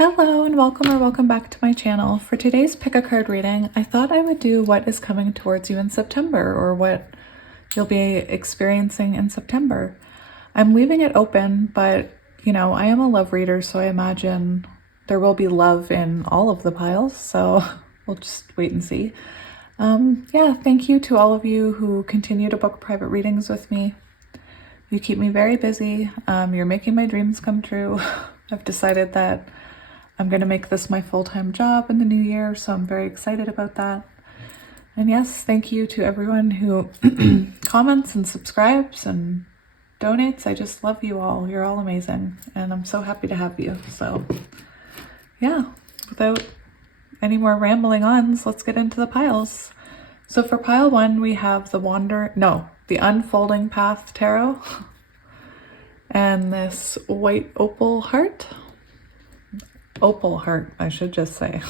Hello and welcome or welcome back to my channel. For today's pick a card reading, I thought I would do what is coming towards you in September or what you'll be experiencing in September. I'm leaving it open, but you know, I am a love reader, so I imagine there will be love in all of the piles, so we'll just wait and see. Yeah, thank you to all of you who continue to book private readings with me. You keep me very busy. You're making my dreams come true. I've decided that I'm going to make this my full-time job in the new year, so I'm very excited about that. And yes, thank you to everyone who comments and subscribes and donates. I just love you all. You're all amazing, and I'm so happy to have you. So yeah, without any more rambling ons, let's get into the piles. So for pile one, we have the Unfolding Path Tarot and this white opal heart. Opal heart, I should just say.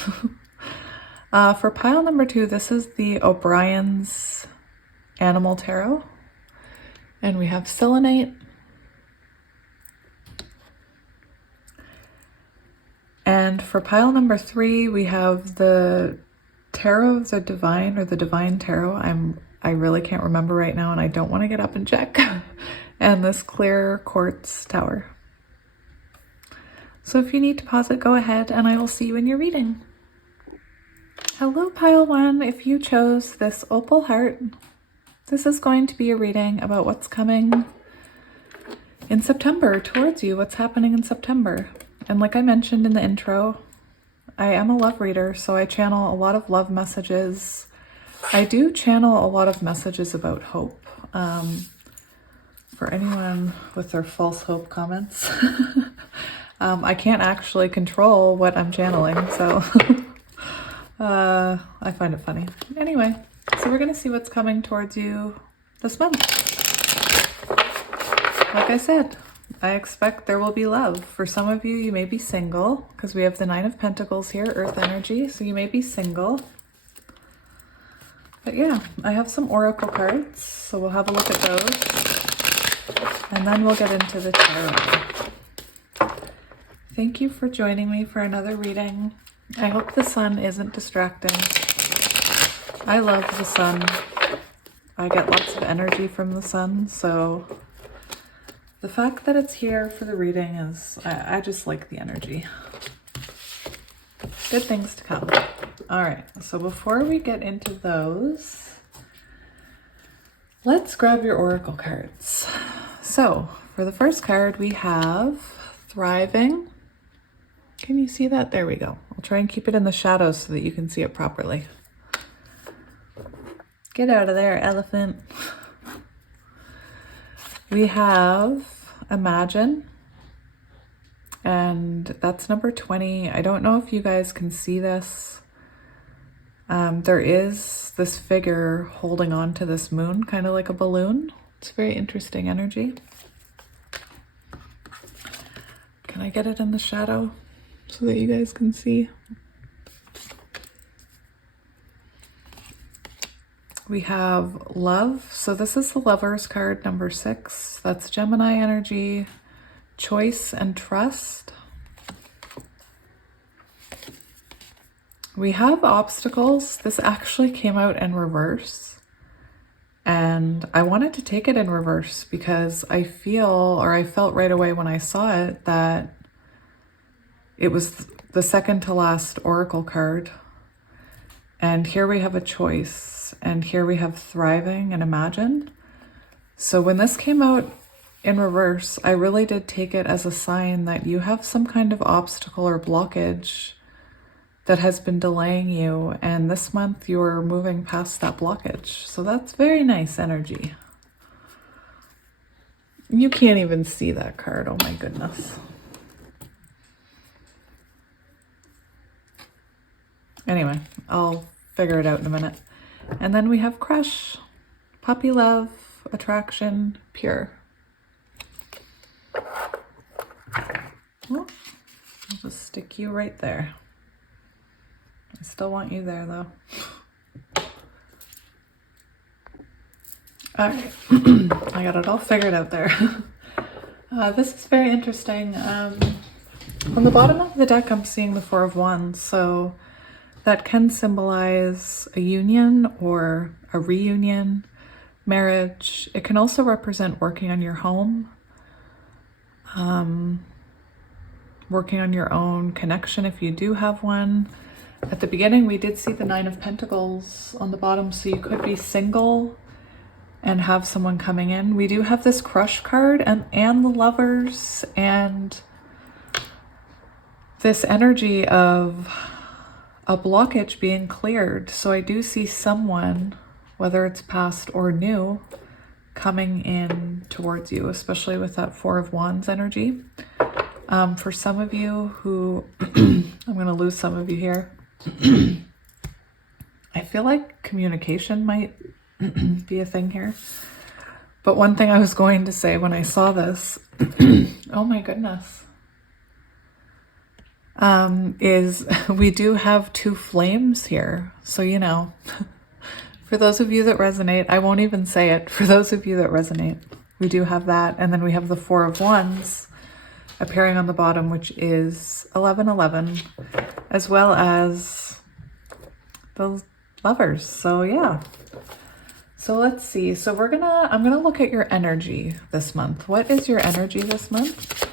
For pile number two, this is the O'Brien's Animal Tarot. And we have Selenite. And for pile number three, we have the Tarot of the Divine, or the Divine Tarot. I really can't remember right now, and I don't want to get up and check. And this clear quartz tower. So if you need to pause it, go ahead, and I will see you in your reading. Hello, pile one. If you chose this opal heart, this is going to be a reading about what's coming in September towards you, what's happening in September. And like I mentioned in the intro, I am a love reader, so I channel a lot of love messages. I do channel a lot of messages about hope. For anyone with their false hope comments. I can't actually control what I'm channeling, so I find it funny. Anyway, so we're going to see what's coming towards you this month. Like I said, I expect there will be love. For some of you, you may be single, because we have the Nine of Pentacles here, Earth energy, so you may be single. But yeah, I have some oracle cards, so we'll have a look at those, and then we'll get into the tarot. Thank you for joining me for another reading. I hope the sun isn't distracting. I love the sun. I get lots of energy from the sun, so the fact that it's here for the reading is, I just like the energy. Good things to come. All right, so before we get into those, let's grab your oracle cards. So for the first card, we have Thriving. Can you see that? There we go. I'll try and keep it in the shadows so that you can see it properly. Get out of there, elephant. We have Imagine, and that's number 20. I don't know if you guys can see this. There is this figure holding on to this moon, kind of like a balloon. It's very interesting energy. Can I get it in the shadow so that you guys can see? We have Love. So this is the Lover's card, number 6. That's Gemini energy, choice and trust. We have Obstacles. This actually came out in reverse, and I wanted to take it in reverse because I felt right away when I saw it that it was the second to last oracle card. And here we have a choice, and here we have Thriving and Imagine. So when this came out in reverse, I really did take it as a sign that you have some kind of obstacle or blockage that has been delaying you, and this month you're moving past that blockage. So that's very nice energy. You can't even see that card. Oh my goodness. Anyway, I'll figure it out in a minute. And then we have Crush, Puppy Love, Attraction, Pure. Well, I'll just stick you right there. I still want you there though. All right, I got it all figured out there. This is very interesting. On the bottom of the deck, I'm seeing the Four of Wands, so that can symbolize a union or a reunion, marriage. It can also represent working on your home, working on your own connection if you do have one. At the beginning, we did see the Nine of Pentacles on the bottom, so you could be single and have someone coming in. We do have this Crush card and the Lovers, and this energy of a blockage being cleared. So I do see someone, whether it's past or new, coming in towards you, especially with that Four of Wands energy. For some of you who, I'm going to lose some of you here. I feel like communication might be a thing here. But one thing I was going to say when I saw this, oh my goodness, is we do have two flames here. So, you know, for those of you that resonate, I won't even say it. For those of you that resonate, we do have that. And then we have the Four of Wands appearing on the bottom, which is 1111, as well as the Lovers. So yeah. So let's see. So I'm gonna look at your energy this month. What is your energy this month?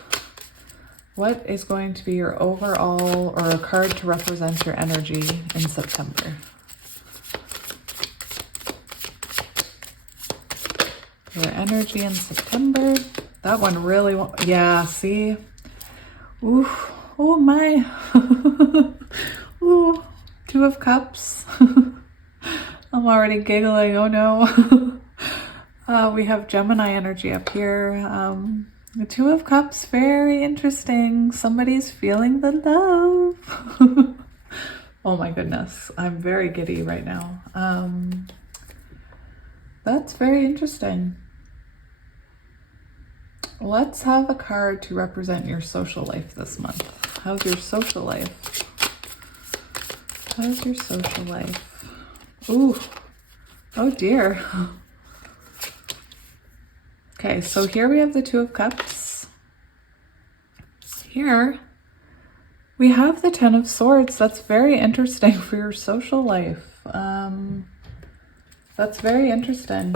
What is going to be your overall, or a card to represent your energy in September? Your energy in September. That one really, yeah, see? Ooh, oh my. Ooh, Two of Cups. I'm already giggling, oh no. We have Gemini energy up here. The Two of Cups, very interesting. Somebody's feeling the love. Oh my goodness, I'm very giddy right now. That's very interesting. Let's have a card to represent your social life this month. How's your social life? How's your social life? Ooh, oh dear. Okay, so here we have the Two of Cups. Here we have the Ten of Swords. That's very interesting for your social life. That's very interesting.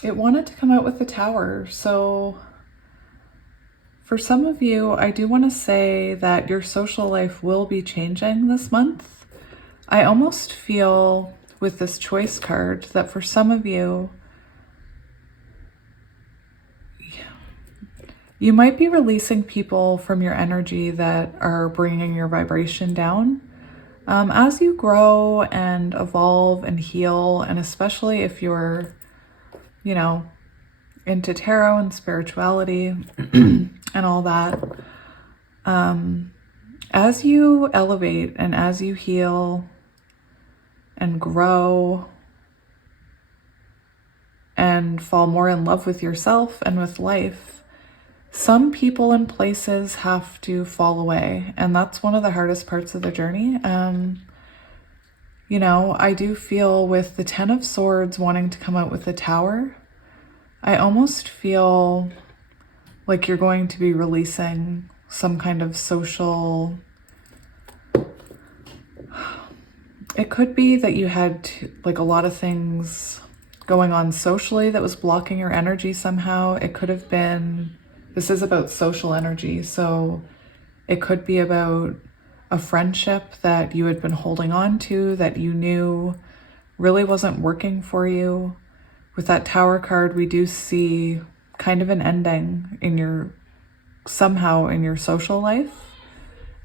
It wanted to come out with the Tower. So for some of you, I do want to say that your social life will be changing this month. I almost feel with this Choice card that for some of you, you might be releasing people from your energy that are bringing your vibration down. As you grow and evolve and heal, and especially if you're, you know, into tarot and spirituality and all that, as you elevate and as you heal and grow and fall more in love with yourself and with life, some people and places have to fall away. And that's one of the hardest parts of the journey. You know, I do feel with the Ten of Swords wanting to come out with the Tower, I almost feel like you're going to be releasing some kind of social... It could be that you had like a lot of things going on socially that was blocking your energy somehow. It could have been, this is about social energy, so it could be about a friendship that you had been holding on to that you knew really wasn't working for you. With that Tower card, we do see kind of an ending in your, somehow in your social life.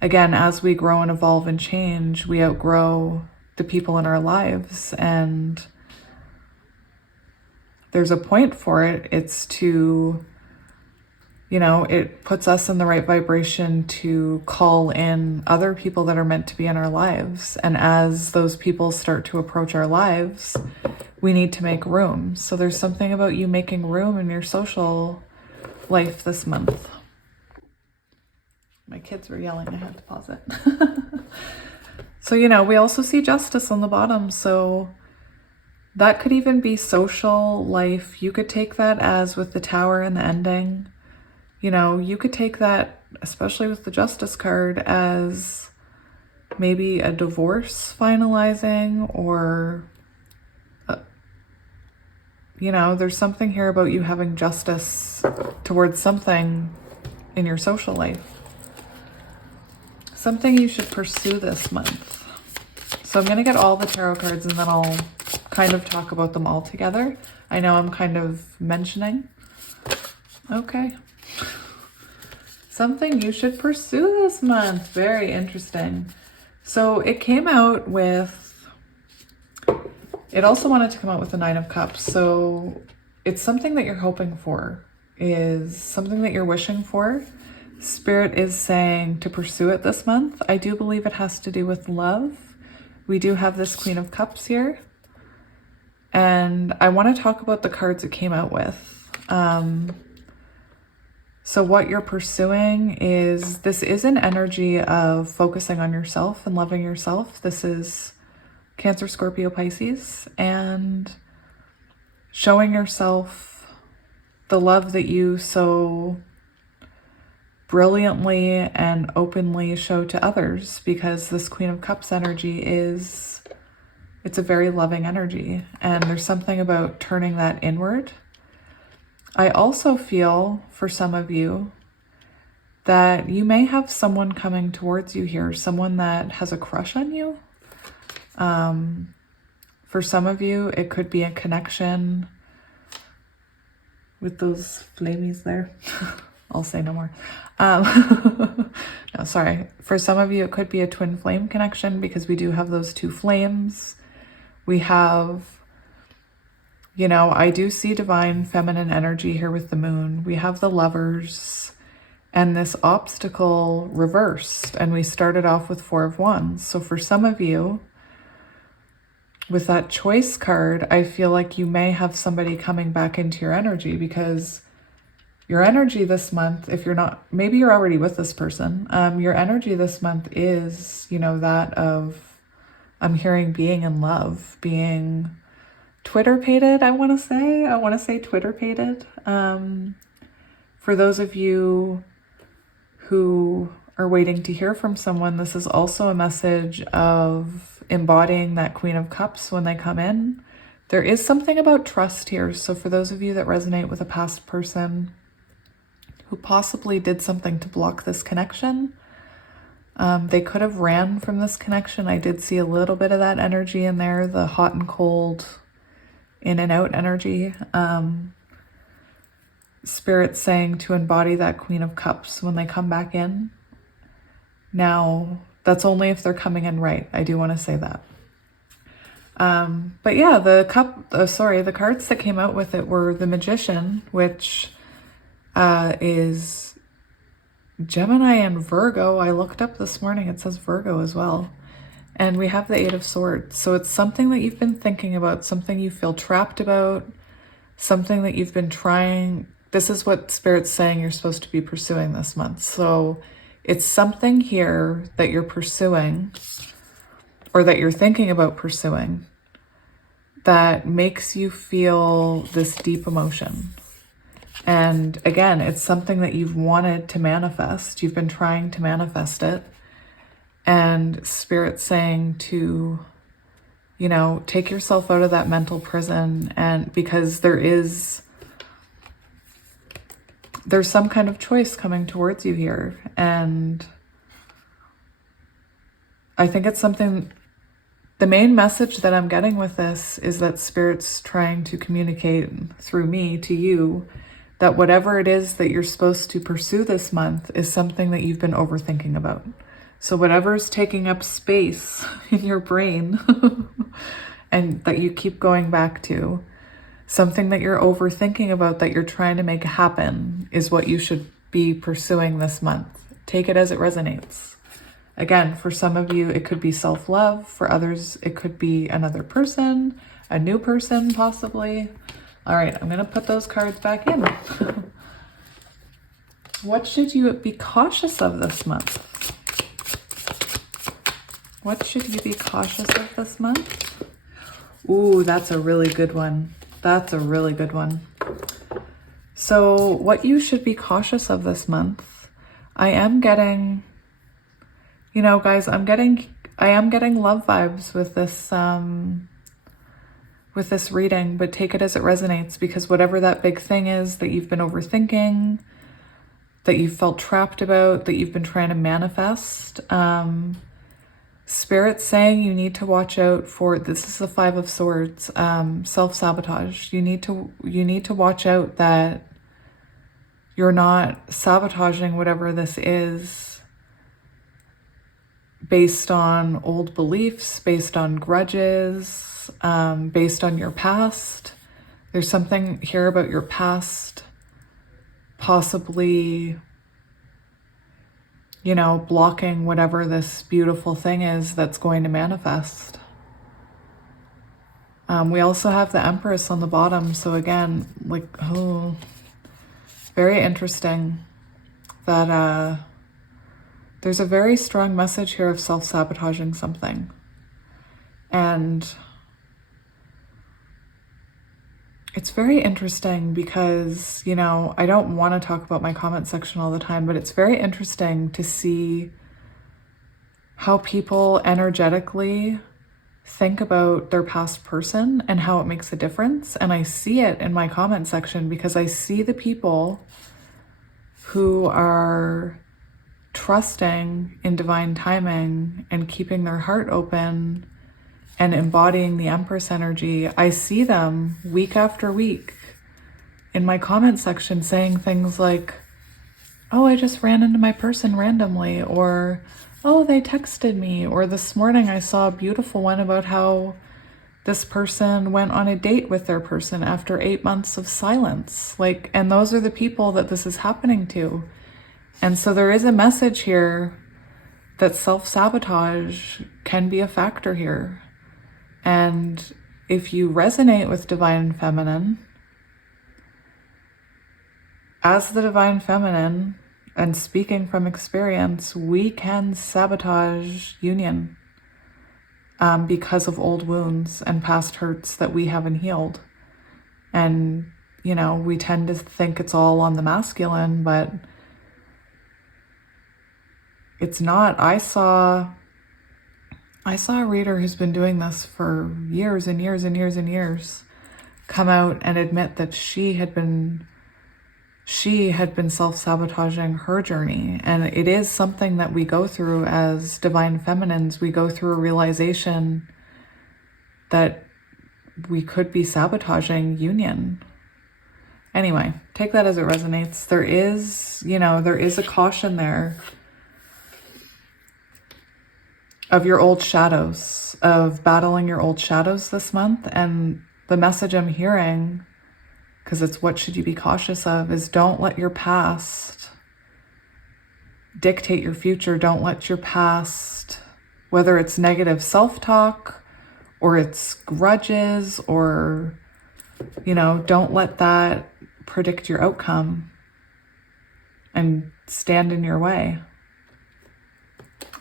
Again, as we grow and evolve and change, we outgrow the people in our lives, and there's a point for it. It's to, you know, it puts us in the right vibration to call in other people that are meant to be in our lives. And as those people start to approach our lives, we need to make room. So there's something about you making room in your social life this month. My kids were yelling, I had to pause it. So, you know, we also see Justice on the bottom. So that could even be social life. You could take that as with the Tower and the ending. you know, you could take that, especially with the Justice card, as maybe a divorce finalizing, or, you know, there's something here about you having justice towards something in your social life. Something you should pursue this month. So I'm going to get all the tarot cards and then I'll kind of talk about them all together. I know I'm kind of mentioning. Okay. Something you should pursue this month. Very interesting. So it came out with, it also wanted to come out with the Nine of Cups. So it's something that you're hoping for, is something that you're wishing for. Spirit is saying to pursue it this month. I do believe it has to do with love. We do have this Queen of Cups here. And I want to talk about the cards it came out with. So what you're pursuing is, this is an energy of focusing on yourself and loving yourself. This is Cancer, Scorpio, Pisces, and showing yourself the love that you so brilliantly and openly show to others, because this Queen of Cups energy is, it's a very loving energy, and there's something about turning that inward. I also feel, for some of you, that you may have someone coming towards you here, someone that has a crush on you. For some of you, it could be a connection with those flamies there. I'll say no more. No, sorry. For some of you, it could be a twin flame connection, because we do have those two flames. We have, you know, I do see divine feminine energy here with the moon. We have the Lovers and this obstacle reversed. And we started off with Four of Wands. So for some of you, with that Choice card, I feel like you may have somebody coming back into your energy, because your energy this month, if you're not, maybe you're already with this person, your energy this month is, you know, that of, I'm hearing being in love, being Twitter-pated, I want to say Twitter-pated. For those of you who are waiting to hear from someone, this is also a message of embodying that Queen of Cups when they come in. There is something about trust here. So for those of you that resonate with a past person who possibly did something to block this connection, they could have ran from this connection. I did see a little bit of that energy in there, the hot and cold, in and out energy. Spirit saying to embody that Queen of Cups when they come back in. Now, that's only if they're coming in right. I do want to say that. But yeah, the cards that came out with it were the Magician, which is Gemini and Virgo. I looked up this morning, it says Virgo as well. And we have the Eight of Swords. So it's something that you've been thinking about, something you feel trapped about, something that you've been trying. This is what Spirit's saying you're supposed to be pursuing this month. So it's something here that you're pursuing, or that you're thinking about pursuing, that makes you feel this deep emotion. And again, it's something that you've wanted to manifest. You've been trying to manifest it. And Spirit's saying to, you know, take yourself out of that mental prison, and because there's some kind of choice coming towards you here. And I think it's something, the main message that I'm getting with this is that Spirit's trying to communicate through me to you that whatever it is that you're supposed to pursue this month is something that you've been overthinking about. So whatever's taking up space in your brain and that you keep going back to, something that you're overthinking about that you're trying to make happen, is what you should be pursuing this month. Take it as it resonates. Again, for some of you, it could be self-love. For others, it could be another person, a new person, possibly. All right, I'm going to put those cards back in. What should you be cautious of this month? What should you be cautious of this month? Ooh, that's a really good one. That's a really good one. So what you should be cautious of this month, I am getting, you know, guys, I am getting love vibes with this reading, but take it as it resonates, because whatever that big thing is that you've been overthinking, that you've felt trapped about, that you've been trying to manifest, Spirit's saying you need to watch out for, this is the Five of Swords, self-sabotage. You need to watch out that you're not sabotaging whatever this is based on old beliefs, based on grudges, based on your past. There's something here about your past possibly, you know, blocking whatever this beautiful thing is that's going to manifest. We also have the Empress on the bottom. So again, like, oh, very interesting that there's a very strong message here of self-sabotaging something. And it's very interesting because, you know, I don't want to talk about my comment section all the time, but it's very interesting to see how people energetically think about their past person and how it makes a difference. And I see it in my comment section because I see the people who are trusting in divine timing and keeping their heart open and embodying the Empress energy. I see them week after week in my comment section saying things like, oh, I just ran into my person randomly, or, oh, they texted me, or this morning I saw a beautiful one about how this person went on a date with their person after 8 months of silence. Like, and those are the people that this is happening to. And so there is a message here that self-sabotage can be a factor here. And if you resonate with Divine Feminine, as the Divine Feminine, and speaking from experience, we can sabotage union because of old wounds and past hurts that we haven't healed. And, you know, we tend to think it's all on the masculine, but it's not. I saw a reader who's been doing this for years and years and years and years come out and admit that she had been self-sabotaging her journey. And it is something that we go through as divine feminines. We go through a realization that we could be sabotaging union. Anyway, take that as it resonates. There is, you know, there is a caution there of your old shadows, of battling your old shadows this month. And the message I'm hearing, because it's what should you be cautious of, is don't let your past dictate your future. Don't let your past, whether it's negative self-talk or it's grudges or, you know, don't let that predict your outcome and stand in your way.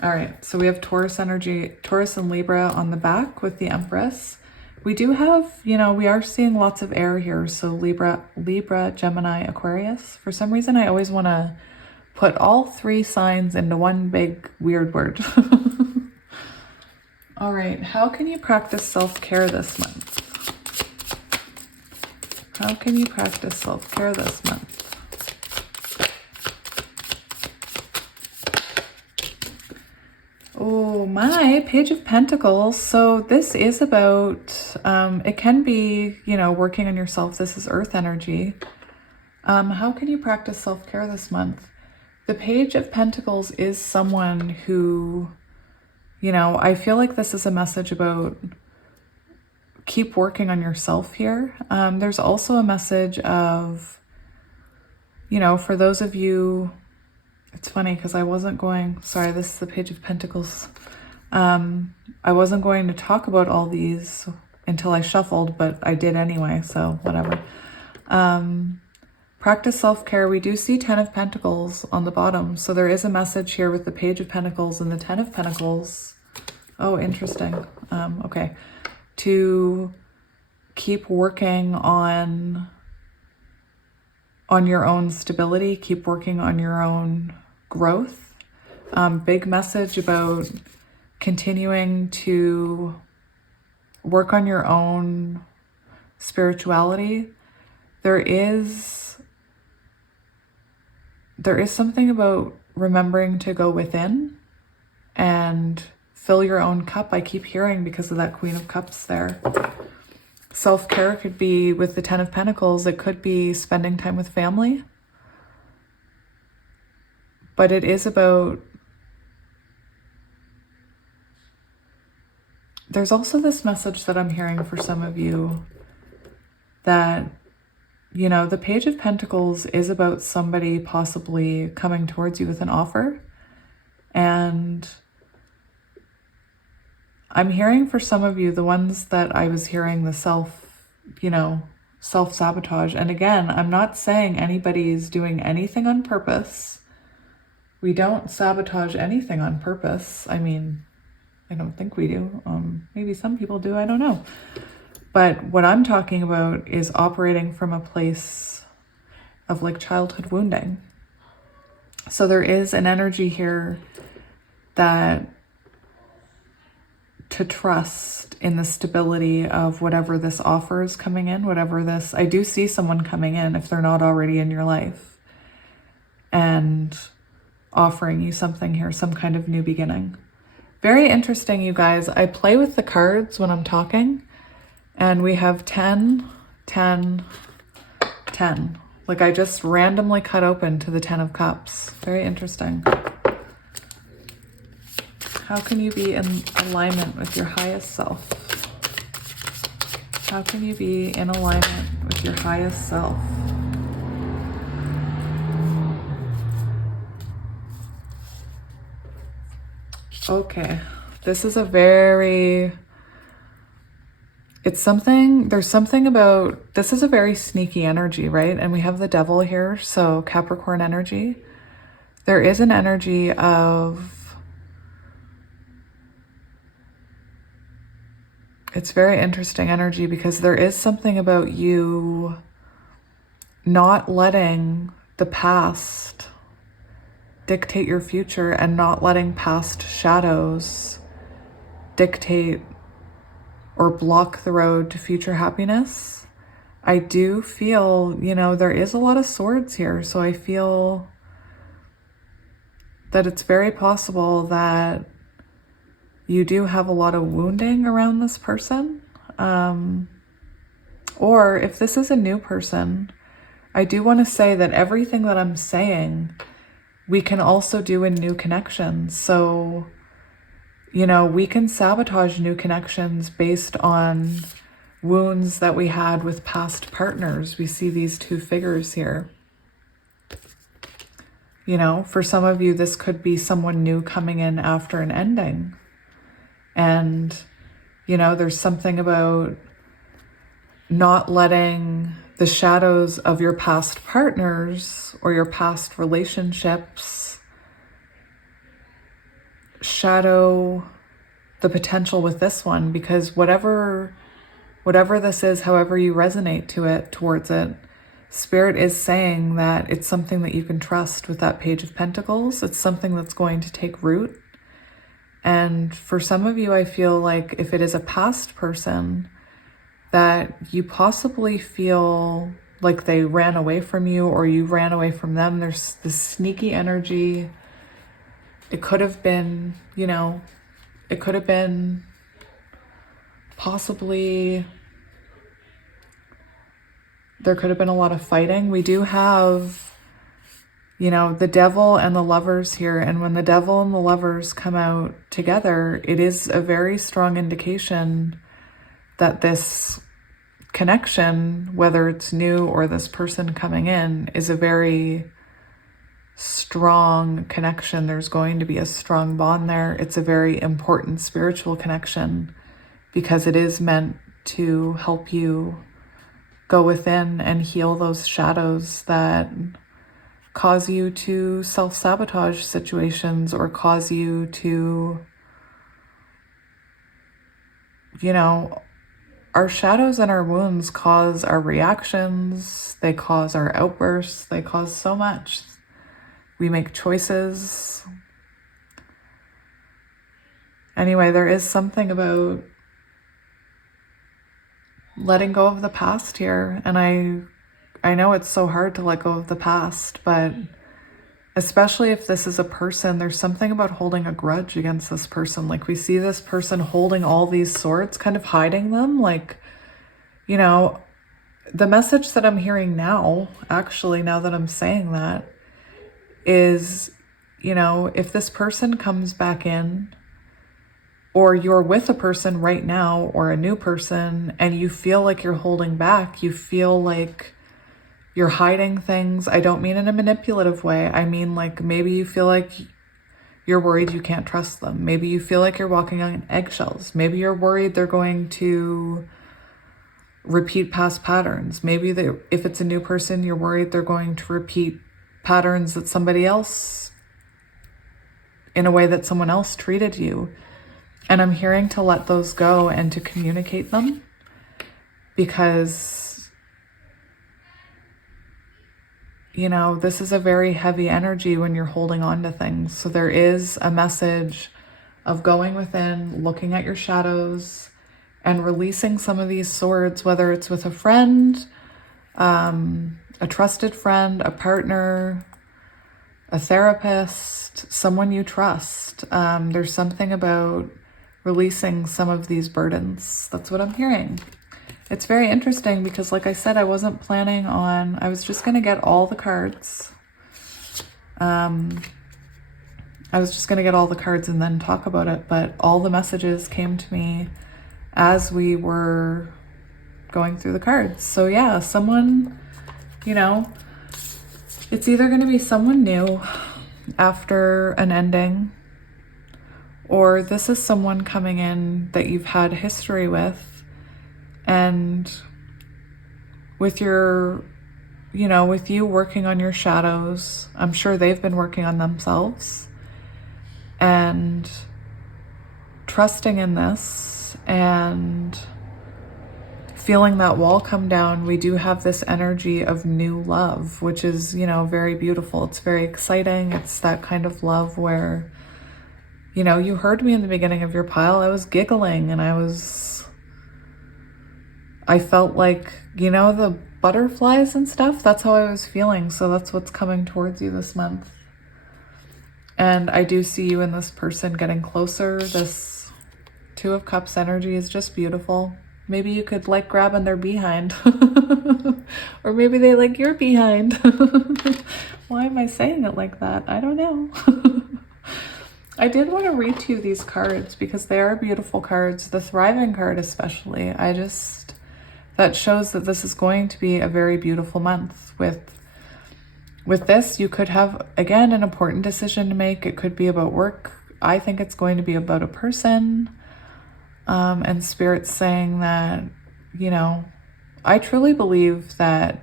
All right, so we have Taurus energy, Taurus and Libra on the back with the Empress. We do have, you know, we are seeing lots of air here. So Libra, Gemini, Aquarius. For some reason, I always want to put all three signs into one big weird word. All right, how can you practice self-care this month? How can you practice self-care this month? Oh, my Page of Pentacles. So this is about, it can be, you know, working on yourself. This is earth energy. How can you practice self-care this month? The Page of Pentacles is someone who, you know, I feel like this is a message about keep working on yourself here. There's also a message of, you know, for those of you, it's funny because I wasn't going, sorry, this is the Page of Pentacles. I wasn't going to talk about all these until I shuffled, but I did anyway, so whatever. Practice self-care. We do see 10 of Pentacles on the bottom. So there is a message here with the Page of Pentacles and the 10 of Pentacles. Oh, interesting. Okay. To keep working on on your own stability, keep working on your own growth. Big message about continuing to work on your own spirituality. There is something about remembering to go within and fill your own cup. I keep hearing because of that Queen of Cups there. Self-care could be with the Ten of Pentacles. It could be spending time with family. But it is about... There's also this message that I'm hearing for some of you that, you know, the Page of Pentacles is about somebody possibly coming towards you with an offer. And I'm hearing for some of you, the ones that I was hearing, the self-sabotage. And again, I'm not saying anybody's doing anything on purpose. We don't sabotage anything on purpose. I mean, I don't think we do. Maybe some people do, I don't know. But what I'm talking about is operating from a place of like childhood wounding. So there is an energy here that to trust in the stability of whatever this offer is coming in, whatever this, I do see someone coming in if they're not already in your life and offering you something here, some kind of new beginning. Very interesting, you guys. I play with the cards when I'm talking and we have 10, 10, 10. Like I just randomly cut open to the 10 of Cups. Very interesting. How can you be in alignment with your highest self? How can you be in alignment with your highest self? Okay, this is a very... It's something, there's something about, this is a very sneaky energy, right? And we have the Devil here, so Capricorn energy. There is an energy of... It's very interesting energy because there is something about you not letting the past dictate your future and not letting past shadows dictate or block the road to future happiness. I do feel, you know, there is a lot of swords here. So I feel that it's very possible that you do have a lot of wounding around this person. Or if this is a new person, I do want to say that everything that I'm saying, we can also do in new connections. So, you know, we can sabotage new connections based on wounds that we had with past partners. We see these two figures here. You know, for some of you, this could be someone new coming in after an ending. And, you know, there's something about not letting the shadows of your past partners or your past relationships shadow the potential with this one, because whatever this is, however you resonate towards it, Spirit is saying that it's something that you can trust with that Page of Pentacles. It's something that's going to take root. And for some of you, I feel like if it is a past person, that you possibly feel like they ran away from you or you ran away from them. There's this sneaky energy. It could have been, you know, it could have been possibly, there could have been a lot of fighting. We do have, you know, the Devil and the Lovers here. And when the Devil and the Lovers come out together, it is a very strong indication that this connection, whether it's new or this person coming in, is a very strong connection. There's going to be a strong bond there. It's a very important spiritual connection because it is meant to help you go within and heal those shadows that cause you to self-sabotage situations or cause you to, you know, our shadows and our wounds cause our reactions, they cause our outbursts, they cause so much. We make choices. Anyway, there is something about letting go of the past here. And I know it's so hard to let go of the past, but especially if this is a person, there's something about holding a grudge against this person. Like we see this person holding all these swords, kind of hiding them. Like, you know, the message that I'm hearing now, actually, now that I'm saying that, is, you know, if this person comes back in, or you're with a person right now or a new person and you feel like you're holding back, you feel like you're hiding things. I don't mean in a manipulative way. I mean, like, maybe you feel like you're worried you can't trust them. Maybe you feel like you're walking on eggshells. Maybe you're worried they're going to repeat past patterns. Maybe if it's a new person, you're worried they're going to repeat patterns that somebody else, in a way that someone else treated you. And I'm hearing to let those go and to communicate them, because, you know, this is a very heavy energy when you're holding on to things. So there is a message of going within, looking at your shadows, and releasing some of these swords, whether it's with a friend, a trusted friend, a partner, a therapist, someone you trust. There's something about releasing some of these burdens. That's what I'm hearing. It's very interesting because, like I said, I wasn't planning on, I was just going to get all the cards. I was just going to get all the cards and then talk about it, but all the messages came to me as we were going through the cards. So yeah, someone, you know, it's either going to be someone new after an ending, or this is someone coming in that you've had history with. And with your, you know, with you working on your shadows, I'm sure they've been working on themselves and trusting in this and feeling that wall come down. We do have this energy of new love, which is, you know, very beautiful. It's very exciting. It's that kind of love where, you know, you heard me in the beginning of your pile. I was giggling and I felt like, you know, the butterflies and stuff, that's how I was feeling. So that's what's coming towards you this month. And I do see you and this person getting closer. This Two of Cups energy is just beautiful. Maybe you could like grabbing their behind. Or maybe they like your behind. Why am I saying it like that? I don't know. I did want to read to you these cards because they are beautiful cards. The Thriving card especially. That shows that this is going to be a very beautiful month. With this, you could have, again, an important decision to make. It could be about work. I think it's going to be about a person. And Spirit's saying that, you know, I truly believe that,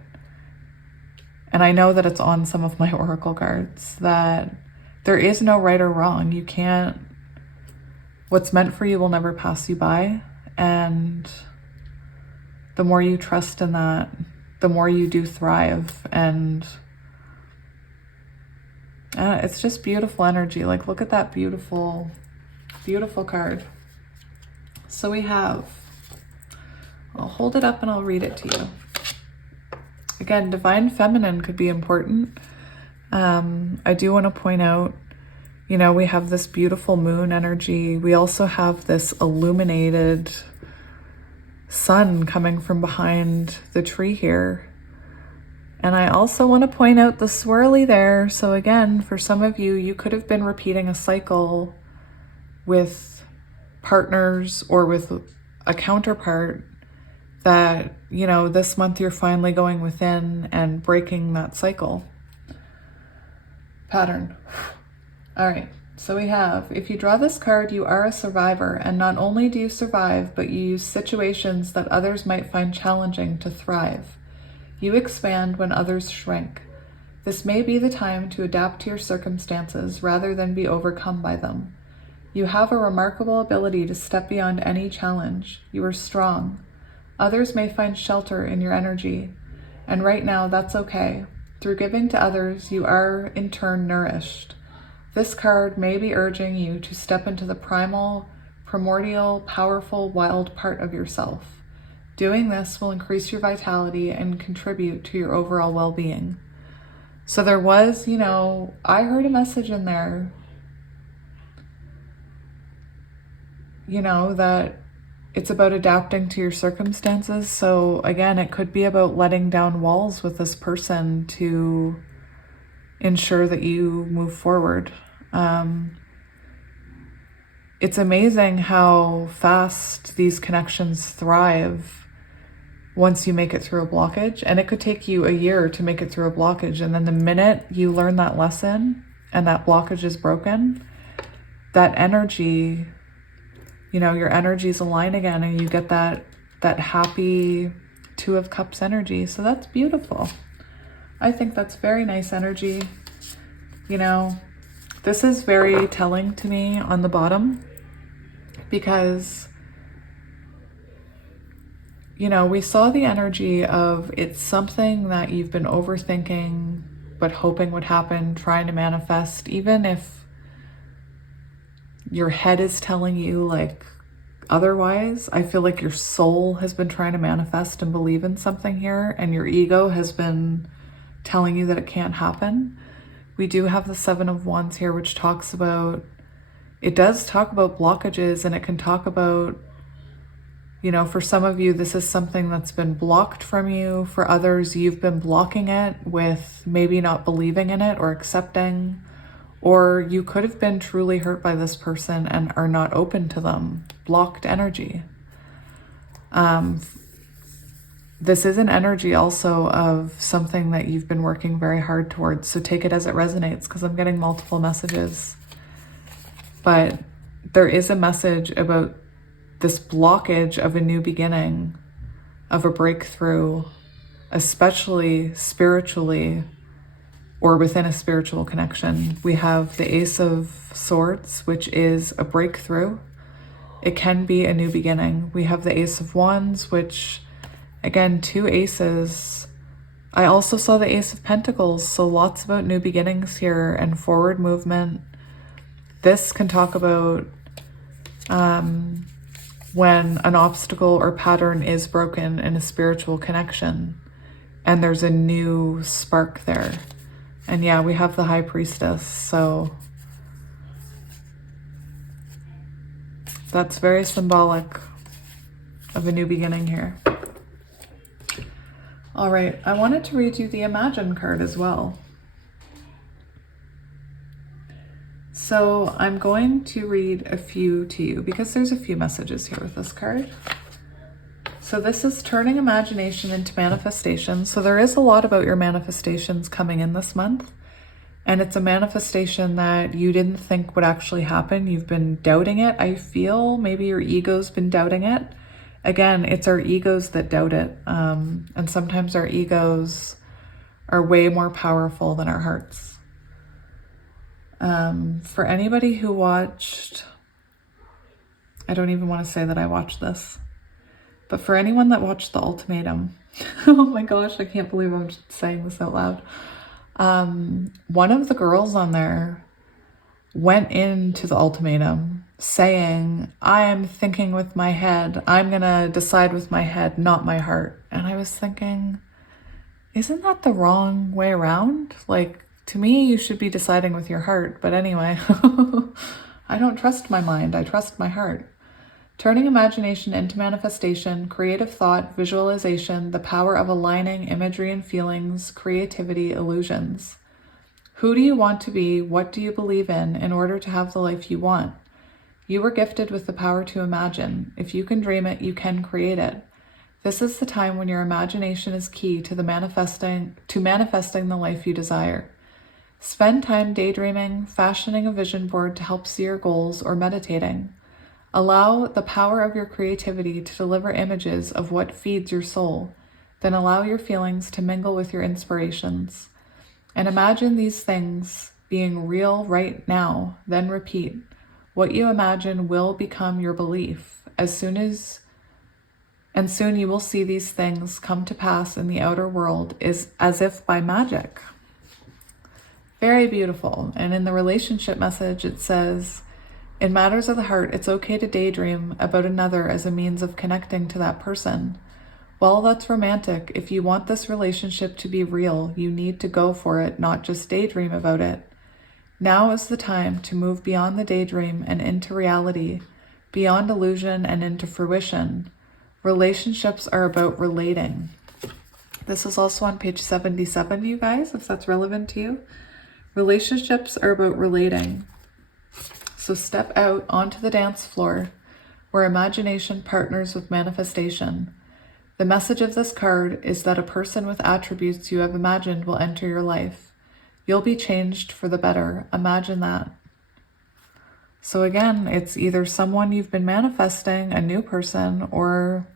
and I know that it's on some of my oracle cards, that there is no right or wrong. You can't, what's meant for you will never pass you by. And the more you trust in that, the more you do thrive. And it's just beautiful energy. Like, look at that beautiful, beautiful card. So we have, I'll hold it up and I'll read it to you. Again, Divine Feminine could be important. I do want to point out, you know, we have this beautiful moon energy. We also have this illuminated sun coming from behind the tree here. And I also want to point out the swirly there. So again, for some of you, you could have been repeating a cycle with partners or with a counterpart that, you know, this month you're finally going within and breaking that cycle pattern. All right. So we have, if you draw this card, you are a survivor, and not only do you survive, but you use situations that others might find challenging to thrive. You expand when others shrink. This may be the time to adapt to your circumstances rather than be overcome by them. You have a remarkable ability to step beyond any challenge. You are strong. Others may find shelter in your energy, and right now that's okay. Through giving to others, you are in turn nourished. This card may be urging you to step into the primal, primordial, powerful, wild part of yourself. Doing this will increase your vitality and contribute to your overall well-being. So there was, I heard a message in there, that it's about adapting to your circumstances. So again, it could be about letting down walls with this person to ensure that you move forward. It's amazing how fast these connections thrive once you make it through a blockage. And it could take you a year to make it through a blockage. And then the minute you learn that lesson and that blockage is broken, that energy, your energies align again and you get that happy Two of Cups energy. So that's beautiful. I think that's very nice energy. This is very telling to me on the bottom because, we saw the energy of it's something that you've been overthinking, but hoping would happen, trying to manifest, even if your head is telling you like otherwise. I feel like your soul has been trying to manifest and believe in something here, and your ego has been telling you that it can't happen. We do have the Seven of Wands here, which it does talk about blockages, and it can talk about, for some of you, this is something that's been blocked from you. For others, you've been blocking it with maybe not believing in it or accepting, or you could have been truly hurt by this person and are not open to them. Blocked energy. This is an energy also of something that you've been working very hard towards. So take it as it resonates, because I'm getting multiple messages. But there is a message about this blockage of a new beginning, of a breakthrough, especially spiritually or within a spiritual connection. We have the Ace of Swords, which is a breakthrough. It can be a new beginning. We have the Ace of Wands, which, again, two aces. I also saw the Ace of Pentacles, so lots about new beginnings here and forward movement. This can talk about when an obstacle or pattern is broken in a spiritual connection and there's a new spark there. And yeah, we have the High Priestess, so that's very symbolic of a new beginning here. All right, I wanted to read you the Imagine card as well. So I'm going to read a few to you because there's a few messages here with this card. So this is turning imagination into manifestation. So there is a lot about your manifestations coming in this month. And it's a manifestation that you didn't think would actually happen. You've been doubting it, I feel. Maybe your ego's been doubting it. Again, it's our egos that doubt it. And sometimes our egos are way more powerful than our hearts. For anybody who watched, I don't even want to say that I watched this, but for anyone that watched The Ultimatum, oh my gosh, I can't believe I'm saying this out loud. One of the girls on there went into the ultimatum saying, I am thinking with my head, I'm gonna decide with my head, not my heart. And I was thinking, isn't that the wrong way around? Like, to me, you should be deciding with your heart. But anyway, I don't trust my mind, I trust my heart. Turning imagination into manifestation, creative thought, visualization, the power of aligning imagery and feelings, creativity, illusions. Who do you want to be? What do you believe in order to have the life you want? You were gifted with the power to imagine. If you can dream it, you can create it. This is the time when your imagination is key to manifesting the life you desire. Spend time daydreaming, fashioning a vision board to help see your goals, or meditating. Allow the power of your creativity to deliver images of what feeds your soul. Then allow your feelings to mingle with your inspirations. And imagine these things being real right now, then repeat. What you imagine will become your belief. As soon as And soon you will see these things come to pass in the outer world is as if by magic. Very beautiful. And in the relationship message, it says, in matters of the heart, it's okay to daydream about another as a means of connecting to that person. Well, that's romantic. If you want this relationship to be real, you need to go for it, not just daydream about it. Now is the time to move beyond the daydream and into reality, beyond illusion and into fruition. Relationships are about relating. This is also on page 77, you guys, if that's relevant to you. Relationships are about relating. So step out onto the dance floor where imagination partners with manifestation. The message of this card is that a person with attributes you have imagined will enter your life. You'll be changed for the better. Imagine that. So again, it's either someone you've been manifesting, a new person, or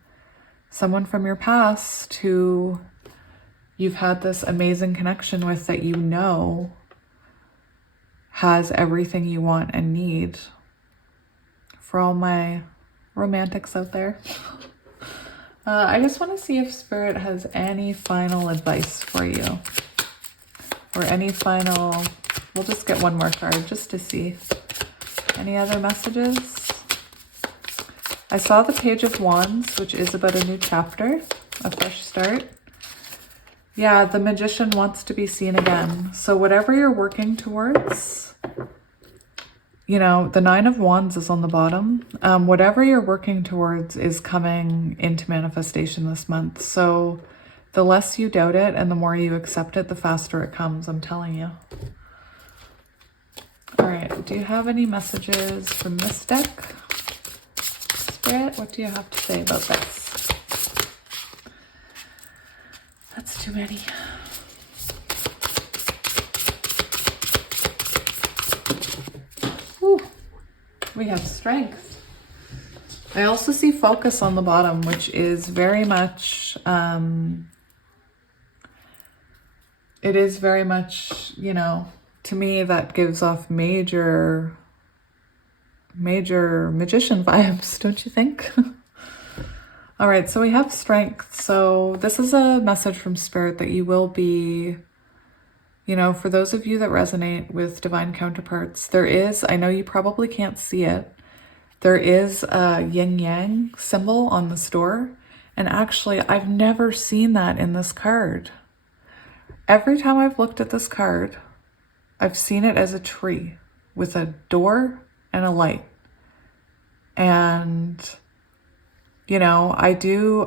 someone from your past who you've had this amazing connection with that you know has everything you want and need. For all my romantics out there. I just want to see if Spirit has any final advice for you. Or any final... We'll just get one more card just to see. Any other messages? I saw the Page of Wands, which is about a new chapter, a fresh start. Yeah, the Magician wants to be seen again. So whatever you're working towards, you know, the Nine of Wands is on the bottom. Whatever you're working towards is coming into manifestation this month. So the less you doubt it and the more you accept it, the faster it comes, I'm telling you. All right, do you have any messages from this deck? Spirit, what do you have to say about this? That's too many. Ooh, we have strength. I also see focus on the bottom, which is very much, it is very much, you know, to me that gives off major magician vibes, don't you think? All right, so we have strength. So this is a message from Spirit that you will be, you know, for those of you that resonate with divine counterparts, there is, I know you probably can't see it, there is a yin-yang symbol on the store. And actually, I've never seen that in this card. Every time I've looked at this card, I've seen it as a tree with a door and a light. And, you know, I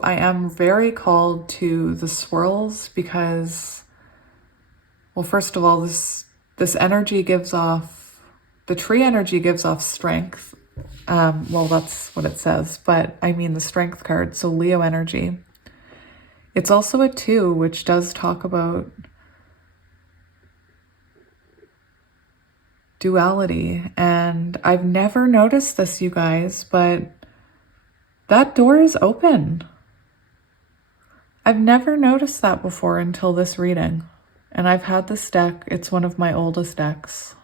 am very called to the swirls because, well, first of all, this energy gives off, the tree energy gives off strength. Well, that's what it says, but I mean the strength card, so Leo energy. It's also a 2, which does talk about duality. And I've never noticed this, you guys, but that door is open. I've never noticed that before until this reading. And I've had this deck, it's one of my oldest decks.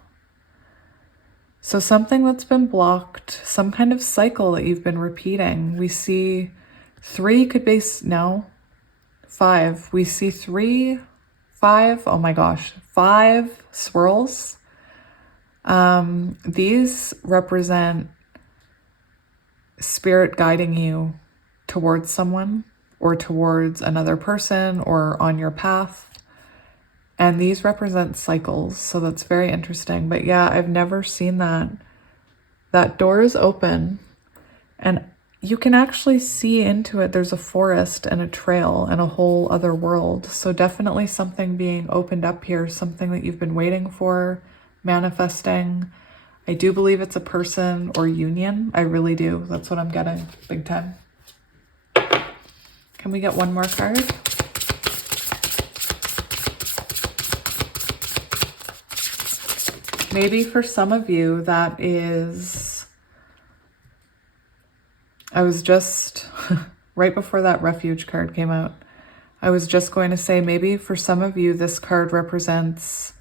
So something that's been blocked, some kind of cycle that you've been repeating. We see 3 could be, no, 5. We see 3, 5, oh my gosh, 5 swirls. These represent Spirit guiding you towards someone or towards another person or on your path. And these represent cycles, so that's very interesting. But yeah, I've never seen that. That door is open and you can actually see into it. There's a forest and a trail and a whole other world. So definitely something being opened up here, something that you've been waiting for, manifesting. I do believe it's a person or union. I really do. That's what I'm getting big time. Can we get one more card? Maybe for some of you that is, I was just, right before that refuge card came out, I was just going to say maybe for some of you this card represents,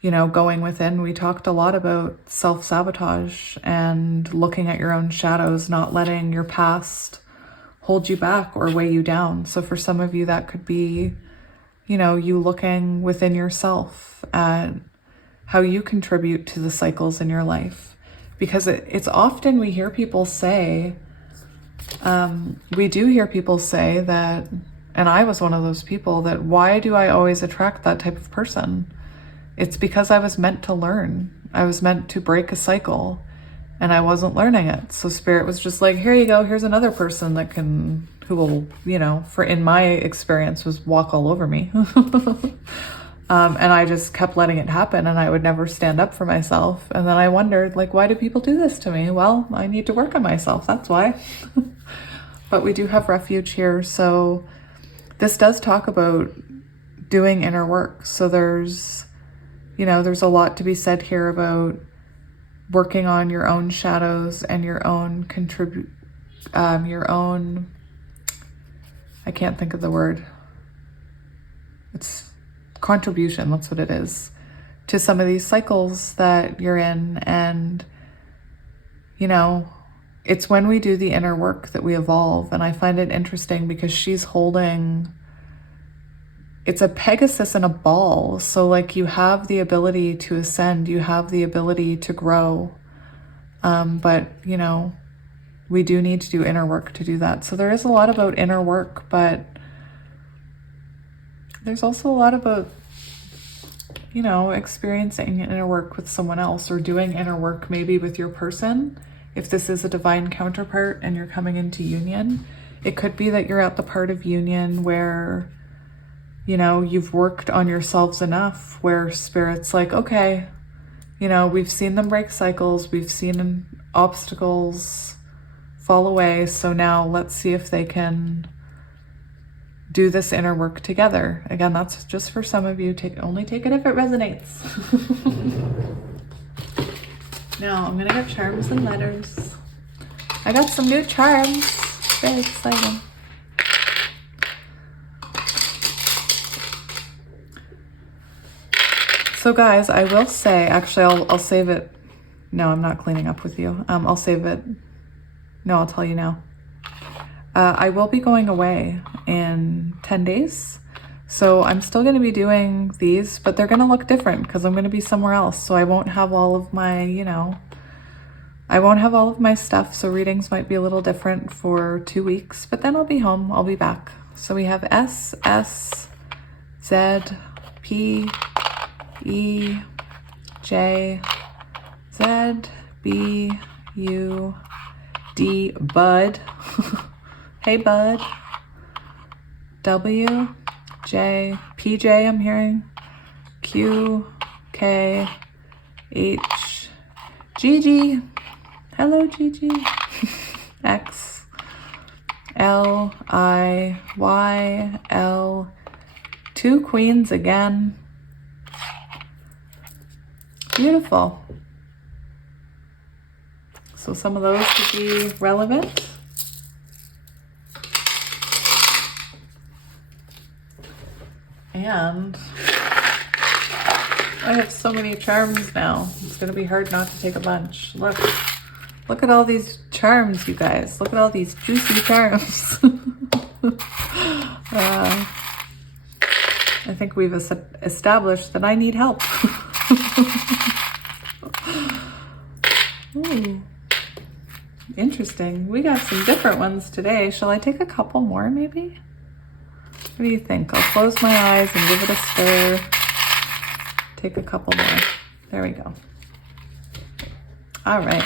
you know, going within. We talked a lot about self-sabotage and looking at your own shadows, not letting your past hold you back or weigh you down. So for some of you, that could be, you know, you looking within yourself at how you contribute to the cycles in your life. Because it's often we hear people say, we do hear people say that, and I was one of those people, that why do I always attract that type of person? It's because I was meant to learn. I was meant to break a cycle and I wasn't learning it. So Spirit was just like, here you go. Here's another person that who will, you know, in my experience was walk all over me. And I just kept letting it happen and I would never stand up for myself. And then I wondered, like, why do people do this to me? Well, I need to work on myself. That's why. But we do have refuge here. So this does talk about doing inner work. So there's, you know, there's a lot to be said here about working on your own shadows and your own I can't think of the word. It's contribution, that's what it is, to some of these cycles that you're in. And, you know, it's when we do the inner work that we evolve. And I find it interesting because she's holding, it's a Pegasus and a ball. So like you have the ability to ascend, you have the ability to grow. But, you know, we do need to do inner work to do that. So there is a lot about inner work, but there's also a lot about, you know, experiencing inner work with someone else or doing inner work maybe with your person. If this is a divine counterpart and you're coming into union, it could be that you're at the part of union where, you know, you've worked on yourselves enough where Spirit's like, okay, you know, we've seen them break cycles, we've seen obstacles fall away, so now let's see if they can do this inner work together. Again, that's just for some of you. Only take it if it resonates. Now I'm gonna get charms and letters. I got some new charms. Very exciting. So guys, I will say, actually I'll save it. No, I'm not cleaning up with you. I'll save it. No, I'll tell you now. I will be going away in 10 days. So I'm still going to be doing these, but they're going to look different because I'm going to be somewhere else. So I won't have all of my, you know, I won't have all of my stuff. So readings might be a little different for 2 weeks, but then I'll be home. I'll be back. So we have S, S, Z, P, E, J, Z, B, U, D, Bud. Hey, Bud. W, J, PJ I'm hearing. Q, K, H, Gigi. Hello, Gigi. X, L, I, Y, L. 2 queens again. Beautiful. So some of those could be relevant. And I have so many charms now. It's going to be hard not to take a bunch. Look at all these charms, you guys. Look at all these juicy charms. I think we've established that I need help. Ooh, interesting. We got some different ones today. Shall I take a couple more maybe? What do you think? I'll close my eyes and give it a stir. Take a couple more. There we go. All right.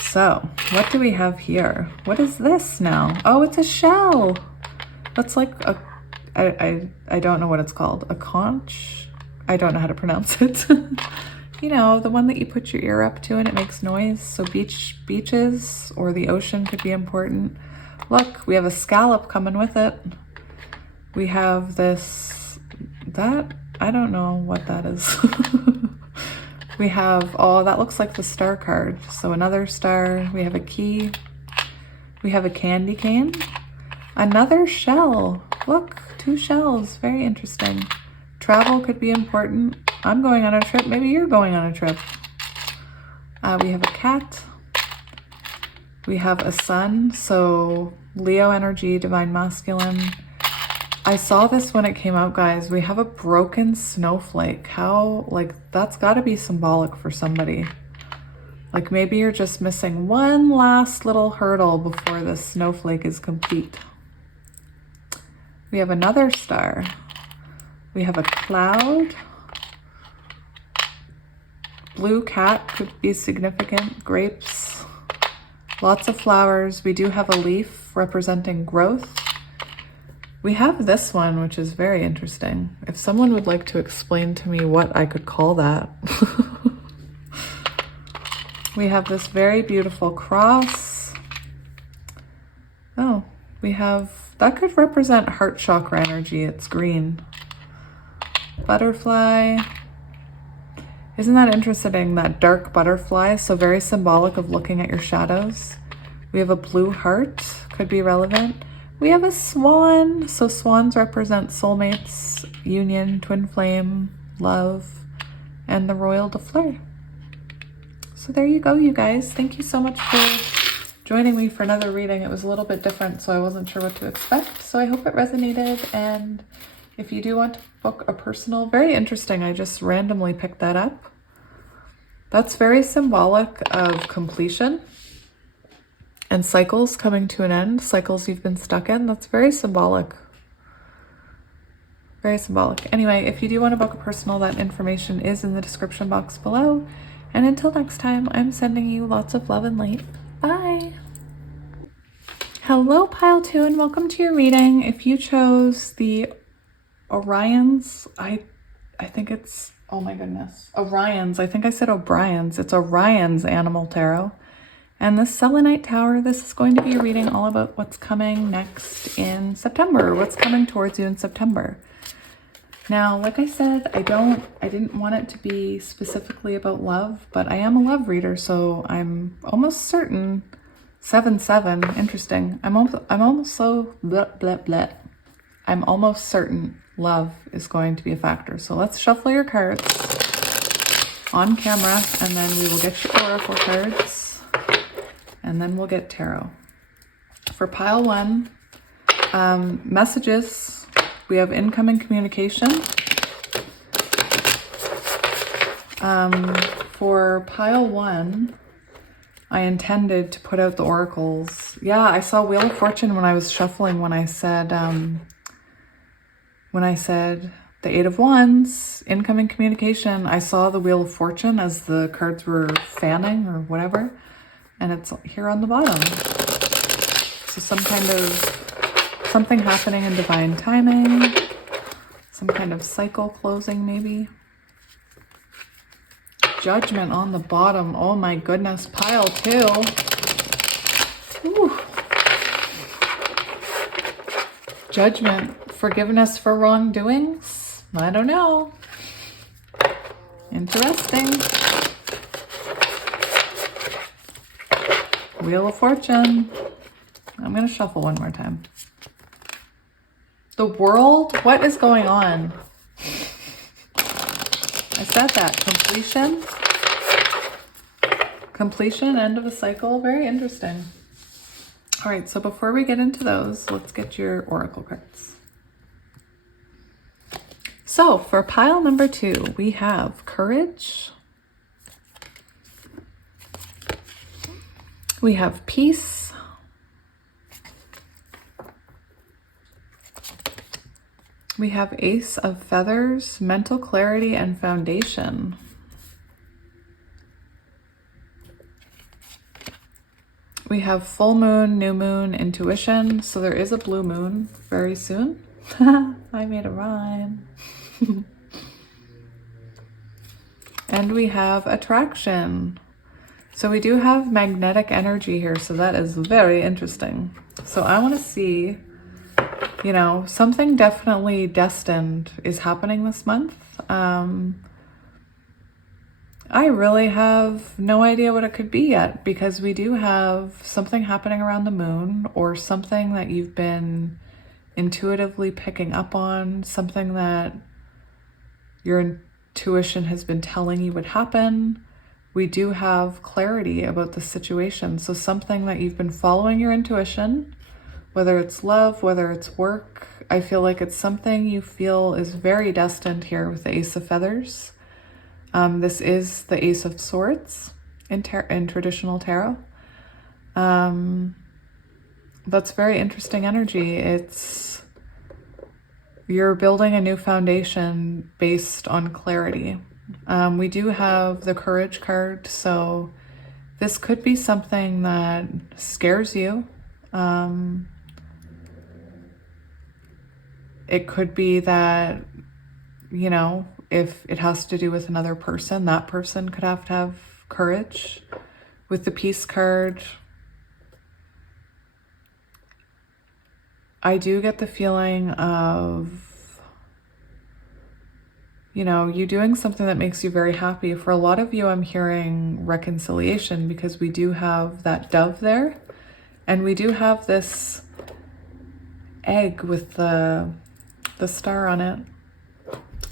So what do we have here? What is this now? Oh, it's a shell. That's like a, I don't know what it's called. A conch? I don't know how to pronounce it. You know, the one that you put your ear up to and it makes noise. So beaches or the ocean could be important. Look, we have a scallop coming with it. We have this, I don't know what that is. We have, oh, that looks like the star card. So another star, we have a key. We have a candy cane. Another shell. Look, 2 shells, very interesting. Travel could be important. I'm going on a trip, maybe you're going on a trip. We have a cat. We have a sun, so Leo energy, divine masculine. I saw this when it came out, guys. We have a broken snowflake. How, like, that's got to be symbolic for somebody. Like maybe you're just missing one last little hurdle before the snowflake is complete. We have another star. We have a cloud. Blue cat could be significant. Grapes. Lots of flowers. We do have a leaf representing growth. We have this one, which is very interesting. If someone would like to explain to me what I could call that. We have this very beautiful cross. Oh, we have, that could represent heart chakra energy. It's green. Butterfly. Isn't that interesting? That dark butterfly, so very symbolic of looking at your shadows. We have a blue heart, could be relevant. We have a swan, so swans represent soulmates, union, twin flame, love, and the royal de fleur. So there you go, you guys. Thank you so much for joining me for another reading. It was a little bit different, so I wasn't sure what to expect. So I hope it resonated. And if you do want to book a personal, very interesting. I just randomly picked that up. That's very symbolic of completion and cycles coming to an end, cycles you've been stuck in. That's very symbolic. Very symbolic. Anyway, if you do want to book a personal, that information is in the description box below. And until next time, I'm sending you lots of love and light. Bye. Hello, Pile 2, and welcome to your reading. If you chose the Orions, I think it's, oh my goodness, Orions. I think I said O'Brien's. It's Orion's Animal Tarot. And the Selenite Tower, this is going to be a reading all about what's coming next in September, what's coming towards you in September. Now, like I said, I didn't want it to be specifically about love, but I am a love reader, so I'm almost certain 7-7, interesting. I'm almost so blah, blah, blah. I'm almost certain love is going to be a factor. So let's shuffle your cards on camera, and then we will get your oracle cards, and then we'll get tarot. For pile 1, messages. We have incoming communication. For pile 1, I intended to put out the oracles. Yeah, I saw Wheel of Fortune when I was shuffling, when I said the Eight of Wands, incoming communication. I saw the Wheel of Fortune as the cards were fanning or whatever, and it's here on the bottom. So some kind of something happening in divine timing, some kind of cycle closing maybe. Judgment on the bottom. Oh my goodness, pile 2. Ooh. Judgment, forgiveness for wrongdoings. I don't know. Interesting. Wheel of Fortune. I'm going to shuffle one more time. The World? What is going on? I said that. Completion. Completion, end of a cycle. Very interesting. All right, so before we get into those, let's get your oracle cards. So for pile number 2, we have courage. We have peace. We have Ace of Feathers, mental clarity and foundation. We have full moon, new moon, intuition. So there is a blue moon very soon. I made a rhyme. And we have attraction. So we do have magnetic energy here. So that is very interesting. So I want to see, you know, something definitely destined is happening this month. I really have no idea what it could be yet, because we do have something happening around the moon, or something that you've been intuitively picking up on, something that your intuition has been telling you would happen. we do have clarity about the situation. So something that you've been following your intuition, whether it's love, whether it's work, I feel like it's something you feel is very destined here with the Ace of Feathers. This is the Ace of Swords in traditional tarot. That's very interesting energy. You're building a new foundation based on clarity. We do have the Courage card, so this could be something that scares you. It could be that, you know, if it has to do with another person, that person could have to have courage. With the Peace card, I do get the feeling of, you know, you doing something that makes you very happy. For a lot of you, I'm hearing reconciliation, because we do have that dove there, and we do have this egg with the star on it.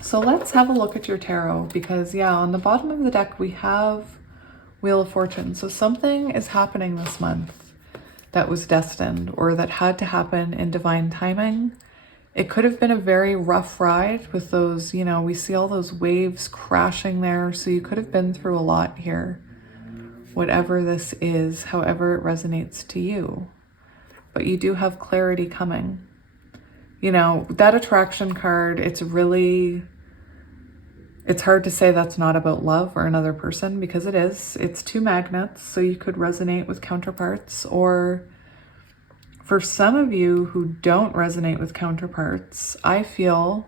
So let's have a look at your tarot, because yeah, on the bottom of the deck we have Wheel of Fortune. So something is happening this month that was destined, or that had to happen in divine timing. It could have been a very rough ride with those, you know, we see all those waves crashing there. So you could have been through a lot here, whatever this is, however it resonates to you. But you do have clarity coming. You know, that attraction card, it's hard to say that's not about love or another person, because it is. It's two magnets, so you could resonate with counterparts. Or for some of you who don't resonate with counterparts, I feel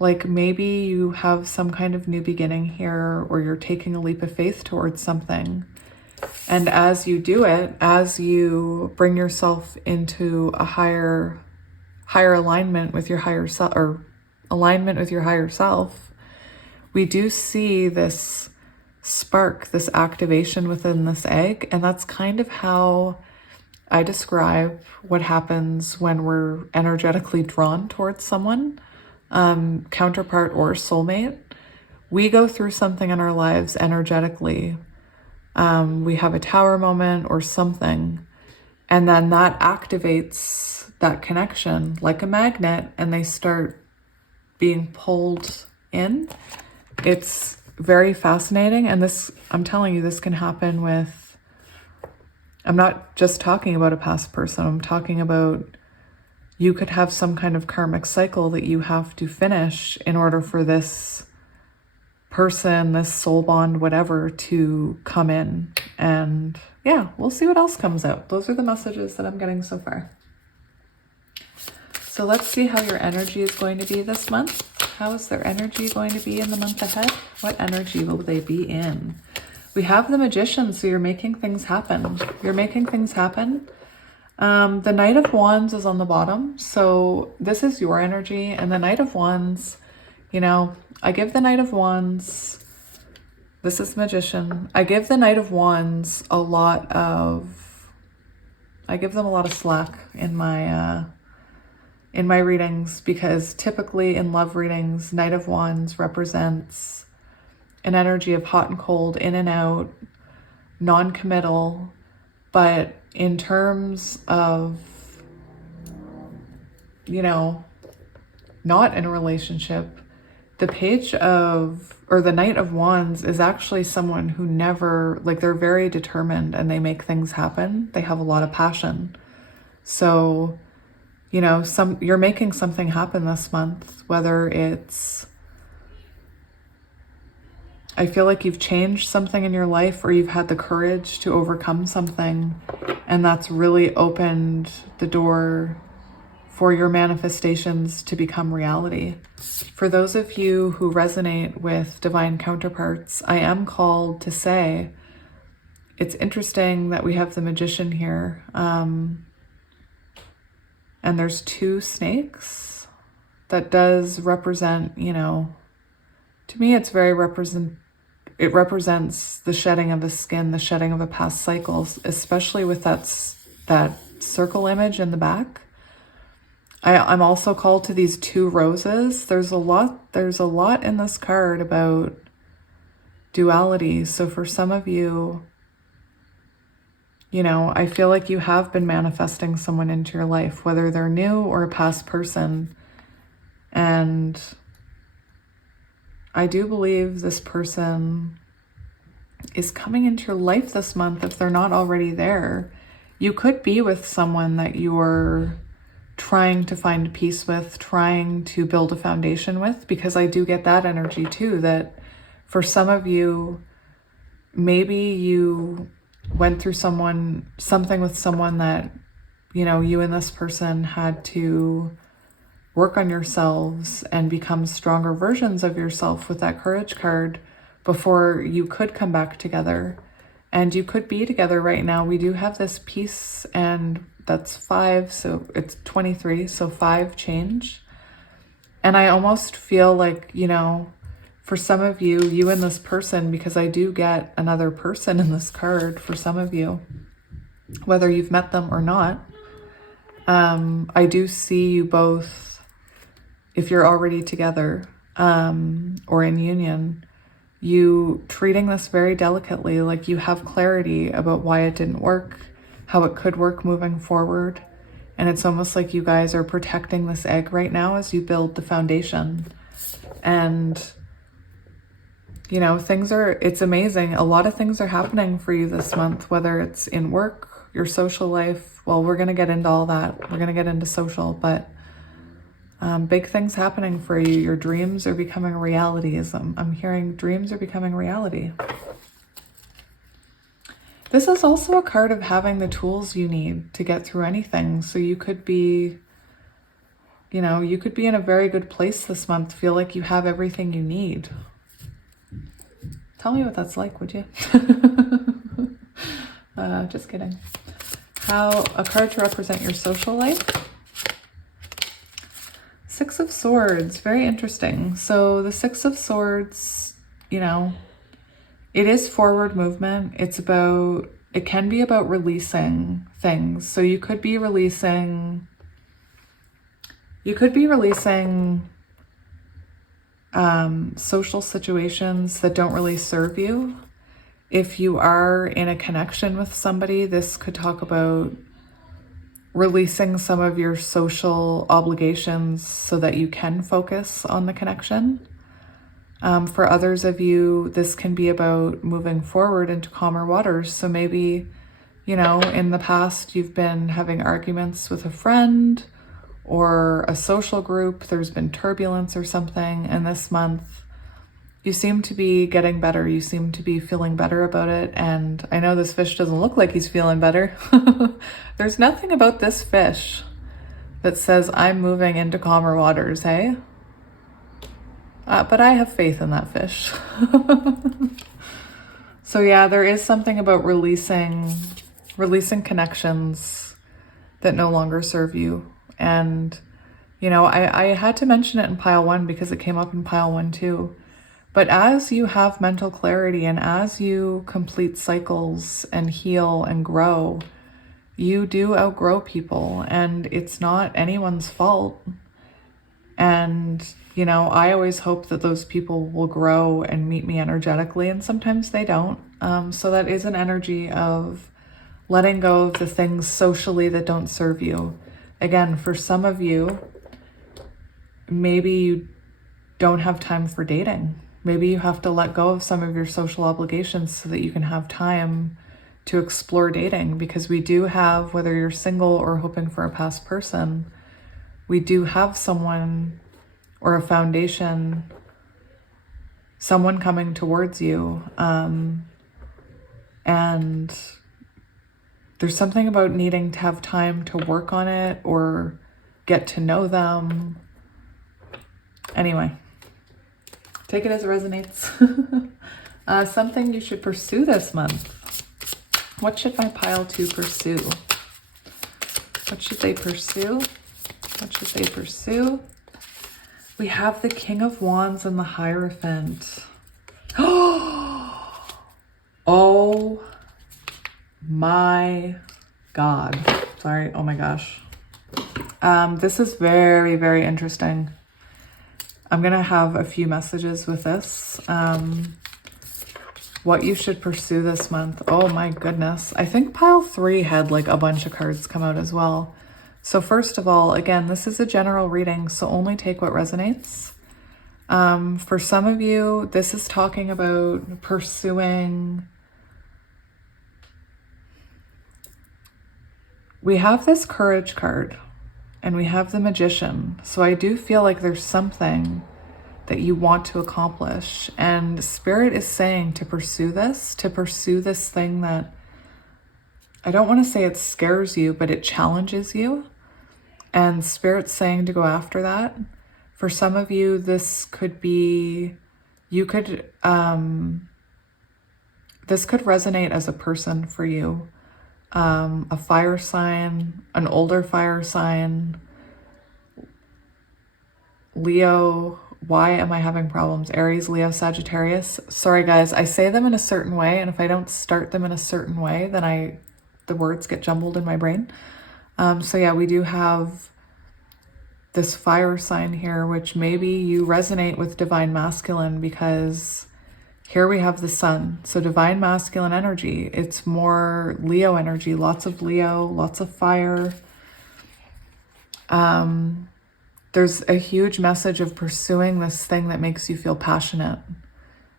like maybe you have some kind of new beginning here, or you're taking a leap of faith towards something. And as you do it, as you bring yourself into a higher alignment with your higher self, or alignment with your higher self, we do see this spark, this activation within this egg. And that's kind of how I describe what happens when we're energetically drawn towards someone, counterpart or soulmate. We go through something in our lives energetically. We have a tower moment or something, and then that activates that connection like a magnet, and they start being pulled in. It's very fascinating. And this, I'm telling you, this can happen with, I'm not just talking about a past person. I'm talking about, you could have some kind of karmic cycle that you have to finish in order for this person, this soul bond, whatever, to come in. And yeah, we'll see what else comes out. Those are the messages that I'm getting so far. So let's see how your energy is going to be this month. How is their energy going to be in the month ahead? What energy will they be in? We have the Magician, so you're making things happen. You're making things happen. The Knight of Wands is on the bottom, so this is your energy. And the Knight of Wands, you know, I give the Knight of Wands, this is the Magician. I give the Knight of Wands a lot of slack in my readings, because typically in love readings, Knight of Wands represents an energy of hot and cold, in and out, non-committal. But in terms of, you know, not in a relationship, the Knight of Wands is actually someone who never, like, they're very determined and they make things happen. They have a lot of passion. So, you know, you're making something happen this month, whether it's, I feel like you've changed something in your life, or you've had the courage to overcome something, and that's really opened the door for your manifestations to become reality. For those of you who resonate with divine counterparts, I am called to say, it's interesting that we have the Magician here. And there's two snakes. That does represent, you know, to me it's very it represents the shedding of the skin, the shedding of the past cycles, especially with that circle image in the back. I'm also called to these two roses. There's a lot in this card about duality. So for some of you, you know, I feel like you have been manifesting someone into your life, whether they're new or a past person. And I do believe this person is coming into your life this month if they're not already there. You could be with someone that you're trying to find peace with, trying to build a foundation with, because I do get that energy too, that for some of you, maybe you went through something with someone that, you know, you and this person had to work on yourselves and become stronger versions of yourself with that courage card before you could come back together. And you could be together right now. We do have this peace, and that's 5, so it's 23, so 5 change. And I almost feel like, you know, for some of you, you and this person, because I do get another person in this card for some of you, whether you've met them or not. I do see you both, if you're already together or in union, you treating this very delicately, like you have clarity about why it didn't work, how it could work moving forward. And it's almost like you guys are protecting this egg right now as you build the foundation. And, you know, it's amazing. A lot of things are happening for you this month, whether it's in work, your social life. Well, we're going to get into all that. We're going to get into social, but big things happening for you. Your dreams are becoming reality. I'm hearing dreams are becoming reality. This is also a card of having the tools you need to get through anything. So you could be, you know, you could be in a very good place this month. Feel like you have everything you need. Tell me what that's like, would you? Just kidding. A card to represent your social life. 6 of Swords, very interesting. So the 6 of Swords, you know, it is forward movement. It can be about releasing things. So you could be releasing social situations that don't really serve you. If you are in a connection with somebody, this could talk about releasing some of your social obligations so that you can focus on the connection. For others of you, this can be about moving forward into calmer waters. So maybe, you know, in the past, you've been having arguments with a friend or a social group. There's been turbulence or something. And this month, you seem to be getting better. You seem to be feeling better about it. And I know this fish doesn't look like he's feeling better. There's nothing about this fish that says I'm moving into calmer waters, hey? But I have faith in that fish. So yeah, there is something about releasing connections that no longer serve you. And, you know, I had to mention it in pile 1 because it came up in pile 1 too. But as you have mental clarity and as you complete cycles and heal and grow, you do outgrow people, and it's not anyone's fault. And, you know, I always hope that those people will grow and meet me energetically, and sometimes they don't. So that is an energy of letting go of the things socially that don't serve you. Again, for some of you, maybe you don't have time for dating. Maybe you have to let go of some of your social obligations so that you can have time to explore dating, because we do have, whether you're single or hoping for a past person, we do have someone or a foundation, someone coming towards you. And there's something about needing to have time to work on it or get to know them. Anyway, take it as it resonates. Something you should pursue this month. What should my pile 2 pursue? What should they pursue? What should they pursue? We have the King of Wands and the Hierophant. Oh my God. Sorry. Oh my gosh. This is very, very interesting. I'm going to have a few messages with this. what you should pursue this month. Oh my goodness. I think pile 3 had like a bunch of cards come out as well. So first of all, again, this is a general reading, so only take what resonates. For some of you, this is talking about pursuing. We have this Courage card and we have the Magician. So I do feel like there's something that you want to accomplish, and Spirit is saying to pursue this thing that, I don't want to say it scares you, but it challenges you, and Spirit's saying to go after that. For some of you, this could be, this could resonate as a person for you, a fire sign, an older fire sign, Leo. Why am I having problems? Aries, Leo, Sagittarius. Sorry guys, I say them in a certain way, and if I don't start them in a certain way, then the words get jumbled in my brain. So yeah, we do have this fire sign here, which maybe you resonate with divine masculine, because here we have the sun. So divine masculine energy, it's more Leo energy, lots of Leo, lots of fire. There's a huge message of pursuing this thing that makes you feel passionate,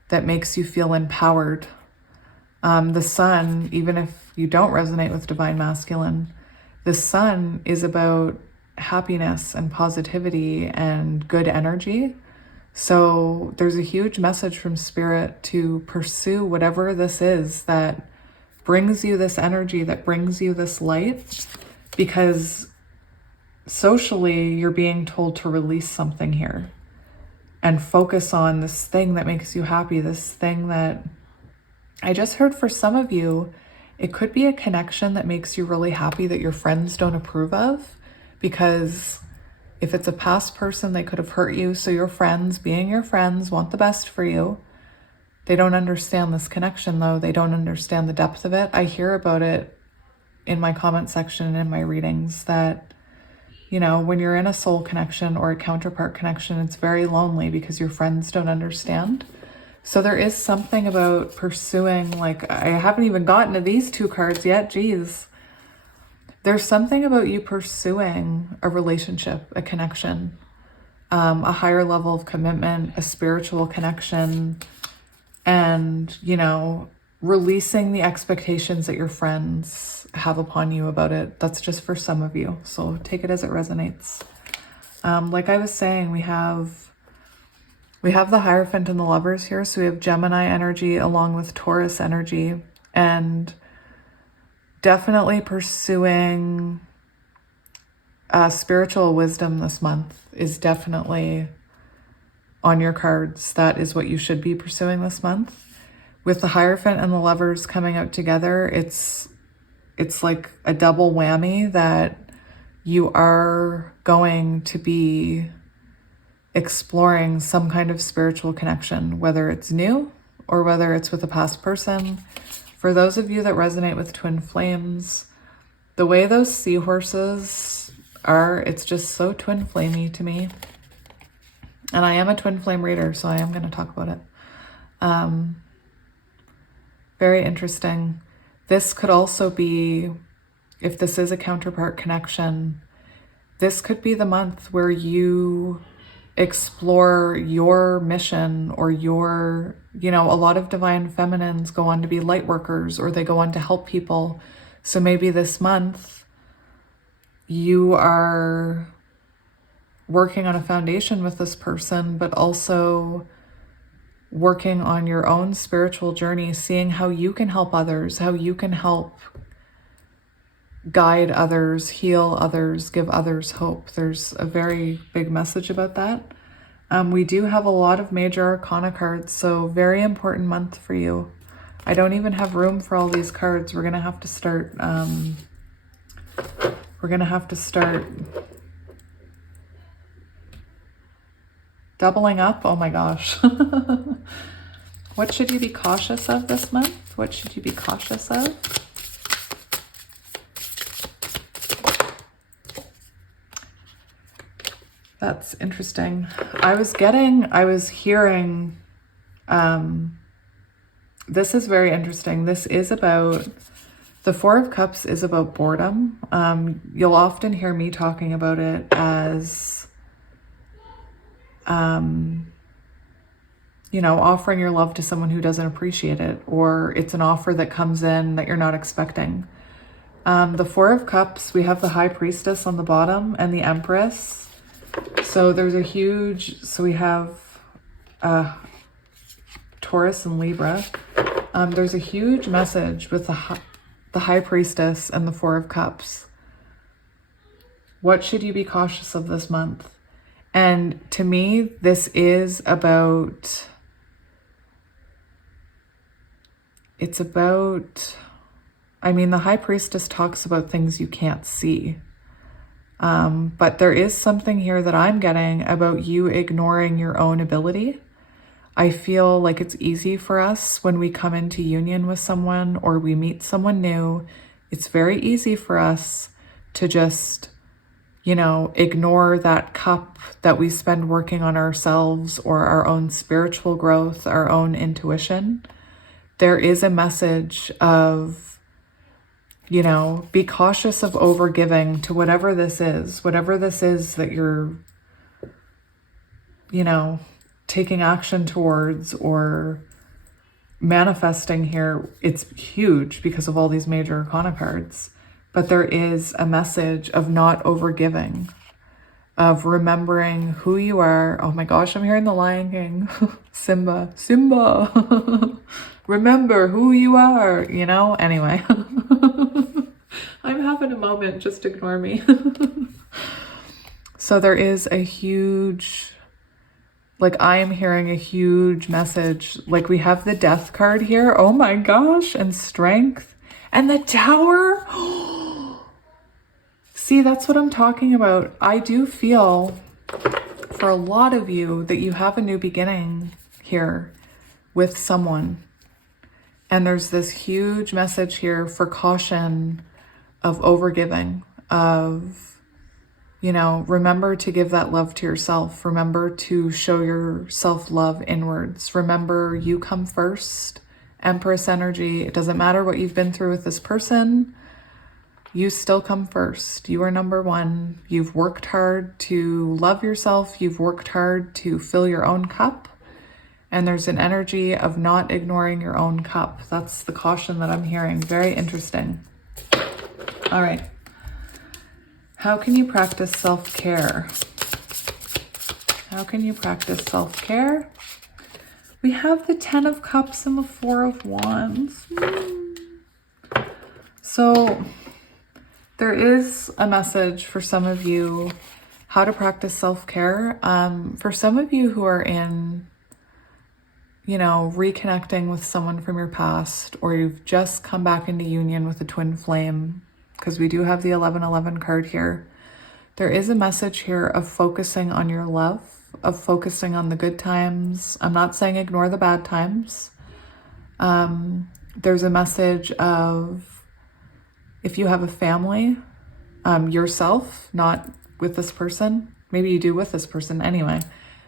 that makes you feel empowered. The sun, even if you don't resonate with divine masculine, the sun is about happiness and positivity and good energy. So there's a huge message from Spirit to pursue whatever this is that brings you this energy, that brings you this light, because socially, you're being told to release something here and focus on this thing that makes you happy, this thing that I just heard for some of you, it could be a connection that makes you really happy that your friends don't approve of, because if it's a past person, they could have hurt you. So your friends, being your friends, want the best for you. They don't understand this connection though. They don't understand the depth of it. I hear about it in my comment section and in my readings that, you know, when you're in a soul connection or a counterpart connection, it's very lonely because your friends don't understand. So there is something about pursuing, like, I haven't even gotten to these 2 cards yet, geez. There's something about you pursuing a relationship, a connection, a higher level of commitment, a spiritual connection, and, you know, releasing the expectations that your friends have upon you about it. That's just for some of you, so take it as it resonates. Like I was saying, we have the Hierophant and the Lovers here, so we have Gemini energy along with Taurus energy, and definitely pursuing spiritual wisdom this month is definitely on your cards. That is what you should be pursuing this month. With the Hierophant and the Lovers coming out together, it's like a double whammy that you are going to be exploring some kind of spiritual connection, whether it's new or whether it's with a past person. For those of you that resonate with twin flames, the way those seahorses are, it's just so twin flamey to me. And I am a twin flame reader, so I am going to talk about it. Very interesting. This could also be, if this is a counterpart connection, this could be the month where you explore your mission or your, you know, a lot of divine feminines go on to be light workers or they go on to help people. So maybe this month you are working on a foundation with this person, but also working on your own spiritual journey, seeing how you can help others, how you can help guide others, heal others, give others hope. There's a very big message about that. We do have a lot of major arcana cards, so very important month for you. I don't even have room for all these cards. We're gonna have to start doubling up. Oh my gosh. What should you be cautious of this month? What should you be cautious of? That's interesting. I was hearing this is very interesting. This is about, the Four of Cups is about boredom. You'll often hear me talking about it as, you know, offering your love to someone who doesn't appreciate it, or it's an offer that comes in that you're not expecting. The Four of Cups, we have the High Priestess on the bottom and the Empress. So there's a huge, so we have Taurus and Libra. There's a huge message with the High Priestess and the Four of Cups. What should you be cautious of this month? And to me, this is about, it's about, I mean, the High Priestess talks about things you can't see. But there is something here that I'm getting about you ignoring your own ability. I feel like it's easy for us when we come into union with someone or we meet someone new. It's very easy for us to just, you know, ignore that cup that we spend working on ourselves or our own spiritual growth, our own intuition. There is a message of, you know, be cautious of overgiving to whatever this is that you're, you know, taking action towards or manifesting here. It's huge because of all these major arcana cards, but there is a message of not overgiving, of remembering who you are. Oh my gosh, I'm hearing the Lion King. Simba. Remember who you are, you know? Anyway. I'm having a moment, just ignore me. So there is a huge, like I am hearing a huge message. Like we have the Death card here. Oh my gosh. And Strength. And the Tower. See, that's what I'm talking about. I do feel for a lot of you that you have a new beginning here with someone. And there's this huge message here for caution of overgiving, of, you know, remember to give that love to yourself. Remember to show yourself love inwards. Remember, you come first. Empress energy. It doesn't matter what you've been through with this person. You still come first. You are number one. You've worked hard to love yourself. You've worked hard to fill your own cup. And there's an energy of not ignoring your own cup. That's the caution that I'm hearing. Very interesting. All right. How can you practice self-care? How can you practice self-care? We have the Ten of Cups and the Four of Wands. So there is a message for some of you how to practice self-care. For some of you who are in, you know, reconnecting with someone from your past, or you've just come back into union with a twin flame, because we do have the 1111 card here. There is a message here of focusing on your love, of focusing on the good times. I'm not saying ignore the bad times. There's a message of, if you have a family, yourself, not with this person, maybe you do with this person anyway.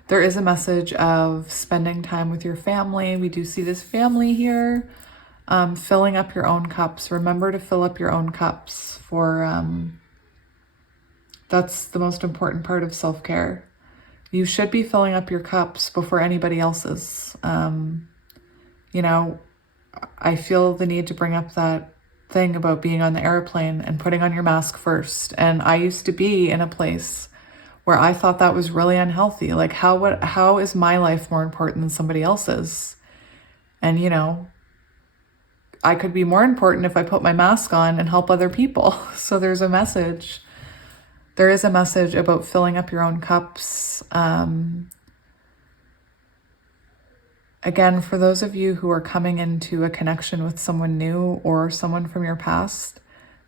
There is a message of spending time with your family. We do see this family here. Filling up your own cups. Remember to fill up your own cups for, that's the most important part of self-care. You should be filling up your cups before anybody else's. You know, I feel the need to bring up that thing about being on the airplane and putting on your mask first. And I used to be in a place where I thought that was really unhealthy. Like how is my life more important than somebody else's? And you know, I could be more important if I put my mask on and help other people. So there's a message. There is a message about filling up your own cups. Again, for those of you who are coming into a connection with someone new or someone from your past,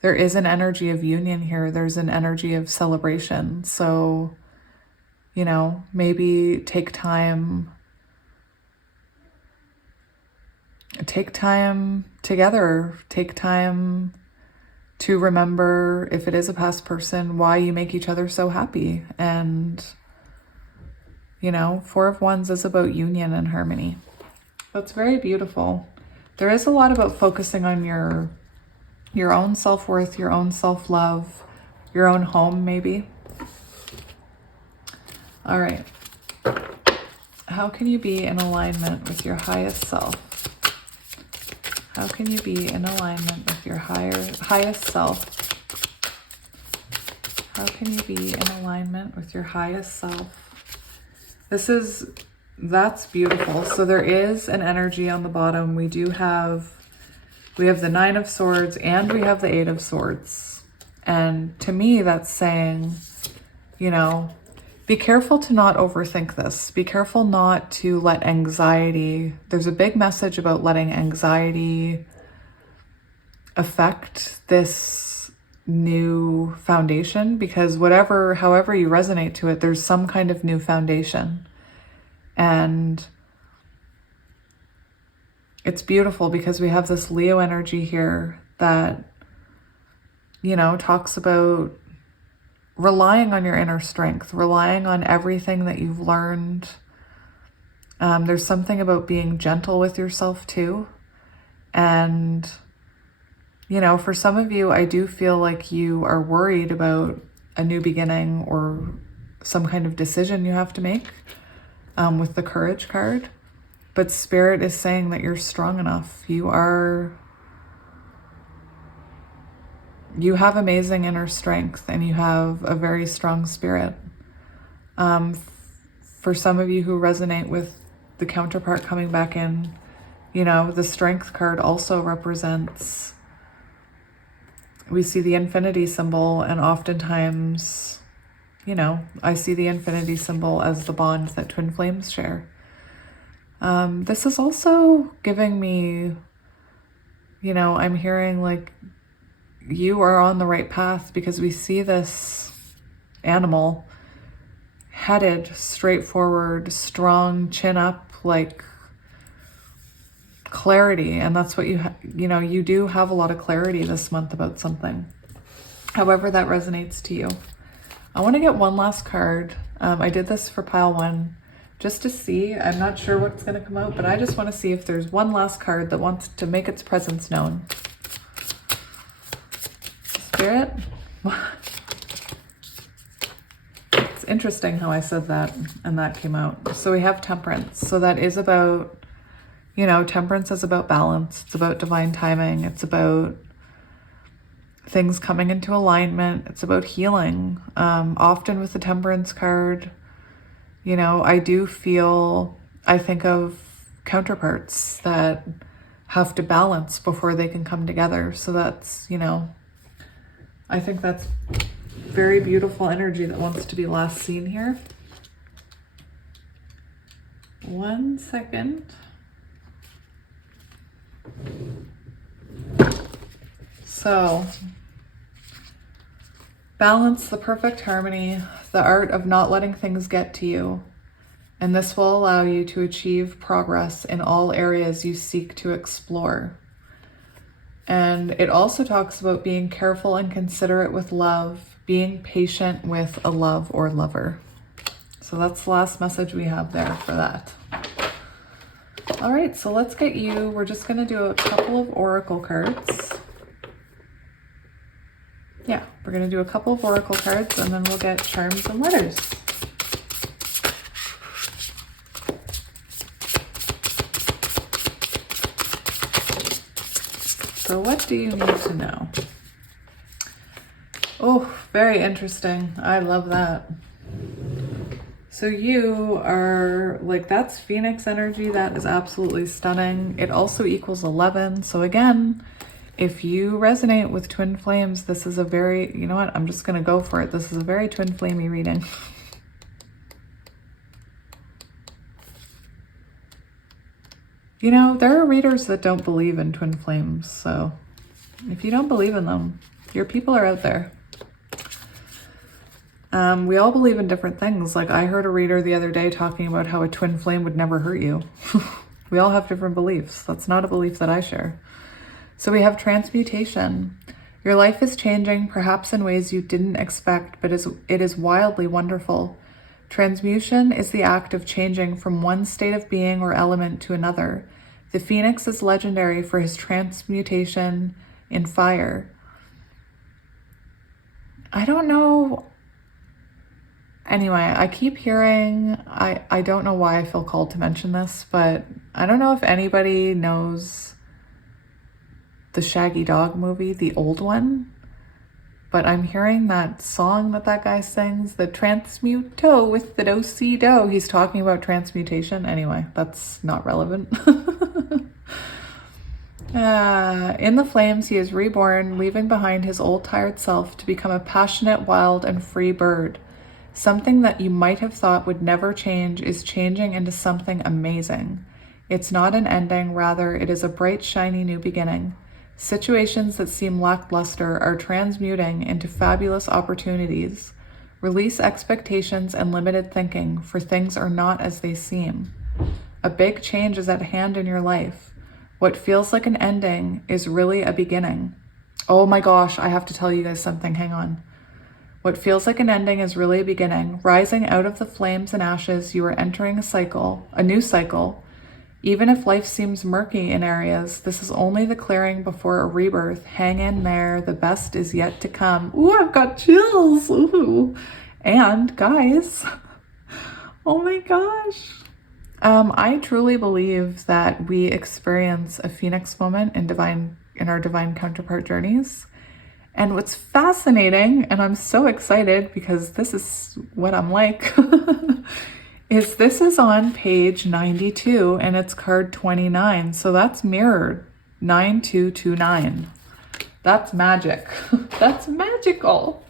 there is an energy of union here. There's an energy of celebration. So, you know, maybe take time together, take time to remember, if it is a past person, why you make each other so happy. And, you know, Four of Wands is about union and harmony. That's very beautiful. There is a lot about focusing on your own self-worth, your own self-love, your own home, maybe. All right. How can you be in alignment with your highest self? How can you be in alignment with your highest self? How can you be in alignment with your highest self? That's beautiful. So there is an energy on the bottom. We have the Nine of Swords and we have the Eight of Swords. And to me, that's saying, you know, be careful to not overthink this. Be careful not to let anxiety, there's a big message about letting anxiety affect this new foundation, because however you resonate to it, there's some kind of new foundation. And it's beautiful because we have this Leo energy here that, you know, talks about relying on your inner strength, relying on everything that you've learned. There's something about being gentle with yourself too. And, you know, for some of you, I do feel like you are worried about a new beginning or some kind of decision you have to make with the Courage card. But Spirit is saying that you're strong enough. You have amazing inner strength and you have a very strong spirit. For some of you who resonate with the counterpart coming back in, you know, the Strength card also represents, we see the infinity symbol, and oftentimes, you know, I see the infinity symbol as the bond that twin flames share. This is also giving me, you know, I'm hearing like you are on the right path, because we see this animal headed straight forward, strong, chin up, like clarity. And that's what you know, you do have a lot of clarity this month about something, however that resonates to you. I want to get one last card. I did this for pile 1 just to see. I'm not sure what's going to come out, but I just want to see if there's one last card that wants to make its presence known. Spirit? It's interesting how I said that and that came out. So we have Temperance. So that is about, you know, Temperance is about balance. It's about divine timing. It's about things coming into alignment. It's about healing. Often with the Temperance card, you know, I think of counterparts that have to balance before they can come together. So that's, you know, I think that's very beautiful energy that wants to be last seen here. 1 second. So, balance, the perfect harmony, the art of not letting things get to you. And this will allow you to achieve progress in all areas you seek to explore. And it also talks about being careful and considerate with love, being patient with a love or lover. So that's the last message we have there for that. All right, so let's get you, we're just going to do a couple of oracle cards. Yeah, we're going to do a couple of oracle cards and then we'll get charms and letters. So what do you need to know? Oh, very interesting. I love that. So you are like, that's Phoenix energy. That is absolutely stunning. It also equals 11. So again, if you resonate with twin flames, this is a very, you know what? I'm just going to go for it. This is a very twin flamey reading. You know, there are readers that don't believe in twin flames. So if you don't believe in them, your people are out there. We all believe in different things. Like I heard a reader the other day talking about how a twin flame would never hurt you. We all have different beliefs. That's not a belief that I share. So we have transmutation. Your life is changing, perhaps in ways you didn't expect, but it is wildly wonderful. Transmutation is the act of changing from one state of being or element to another. The phoenix is legendary for his transmutation in fire. I don't know. Anyway, I keep hearing, I don't know why I feel called to mention this, but I don't know if anybody knows the Shaggy Dog movie, the old one, but I'm hearing that song that guy sings, the transmuto with the do-si-do. He's talking about transmutation. Anyway, that's not relevant. In the flames, he is reborn, leaving behind his old tired self to become a passionate, wild, and free bird. Something that you might have thought would never change is changing into something amazing. It's not an ending, rather, it is a bright, shiny new beginning. Situations that seem lackluster are transmuting into fabulous opportunities. Release expectations and limited thinking, for things are not as they seem. A big change is at hand in your life. What feels like an ending is really a beginning. Oh my gosh, I have to tell you guys something, hang on. What feels like an ending is really a beginning. Rising out of the flames and ashes, you are entering a new cycle. Even if life seems murky in areas, this is only the clearing before a rebirth. Hang in there, the best is yet to come. Ooh, I've got chills. Ooh. And guys, oh my gosh. I truly believe that we experience a phoenix moment in our divine counterpart journeys. And what's fascinating, and I'm so excited because this is what I'm like, is this is on page 92 and it's card 29. So that's mirrored 9229. That's magic. That's magical.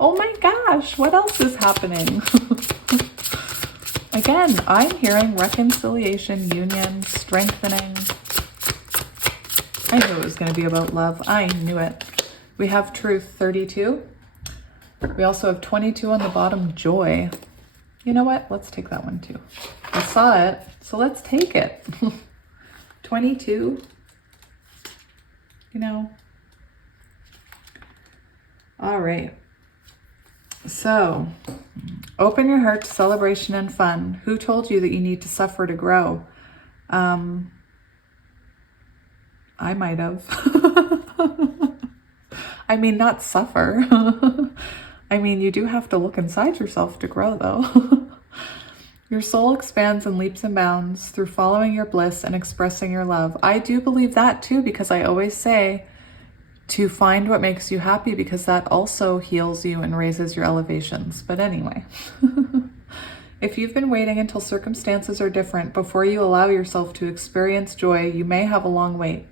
Oh my gosh, what else is happening? Again, I'm hearing reconciliation, union, strengthening. I knew it was going to be about love. I knew it. We have truth 32. We also have 22 on the bottom, joy. You know what? Let's take that one too. I saw it, so let's take it. 22. You know. All right. So, open your heart to celebration and fun. Who told you that you need to suffer to grow? I might have. I mean, not suffer. I mean, you do have to look inside yourself to grow, though. Your soul expands in leaps and bounds through following your bliss and expressing your love. I do believe that, too, because I always say to find what makes you happy, because that also heals you and raises your elevations. But anyway, if you've been waiting until circumstances are different before you allow yourself to experience joy, you may have a long wait.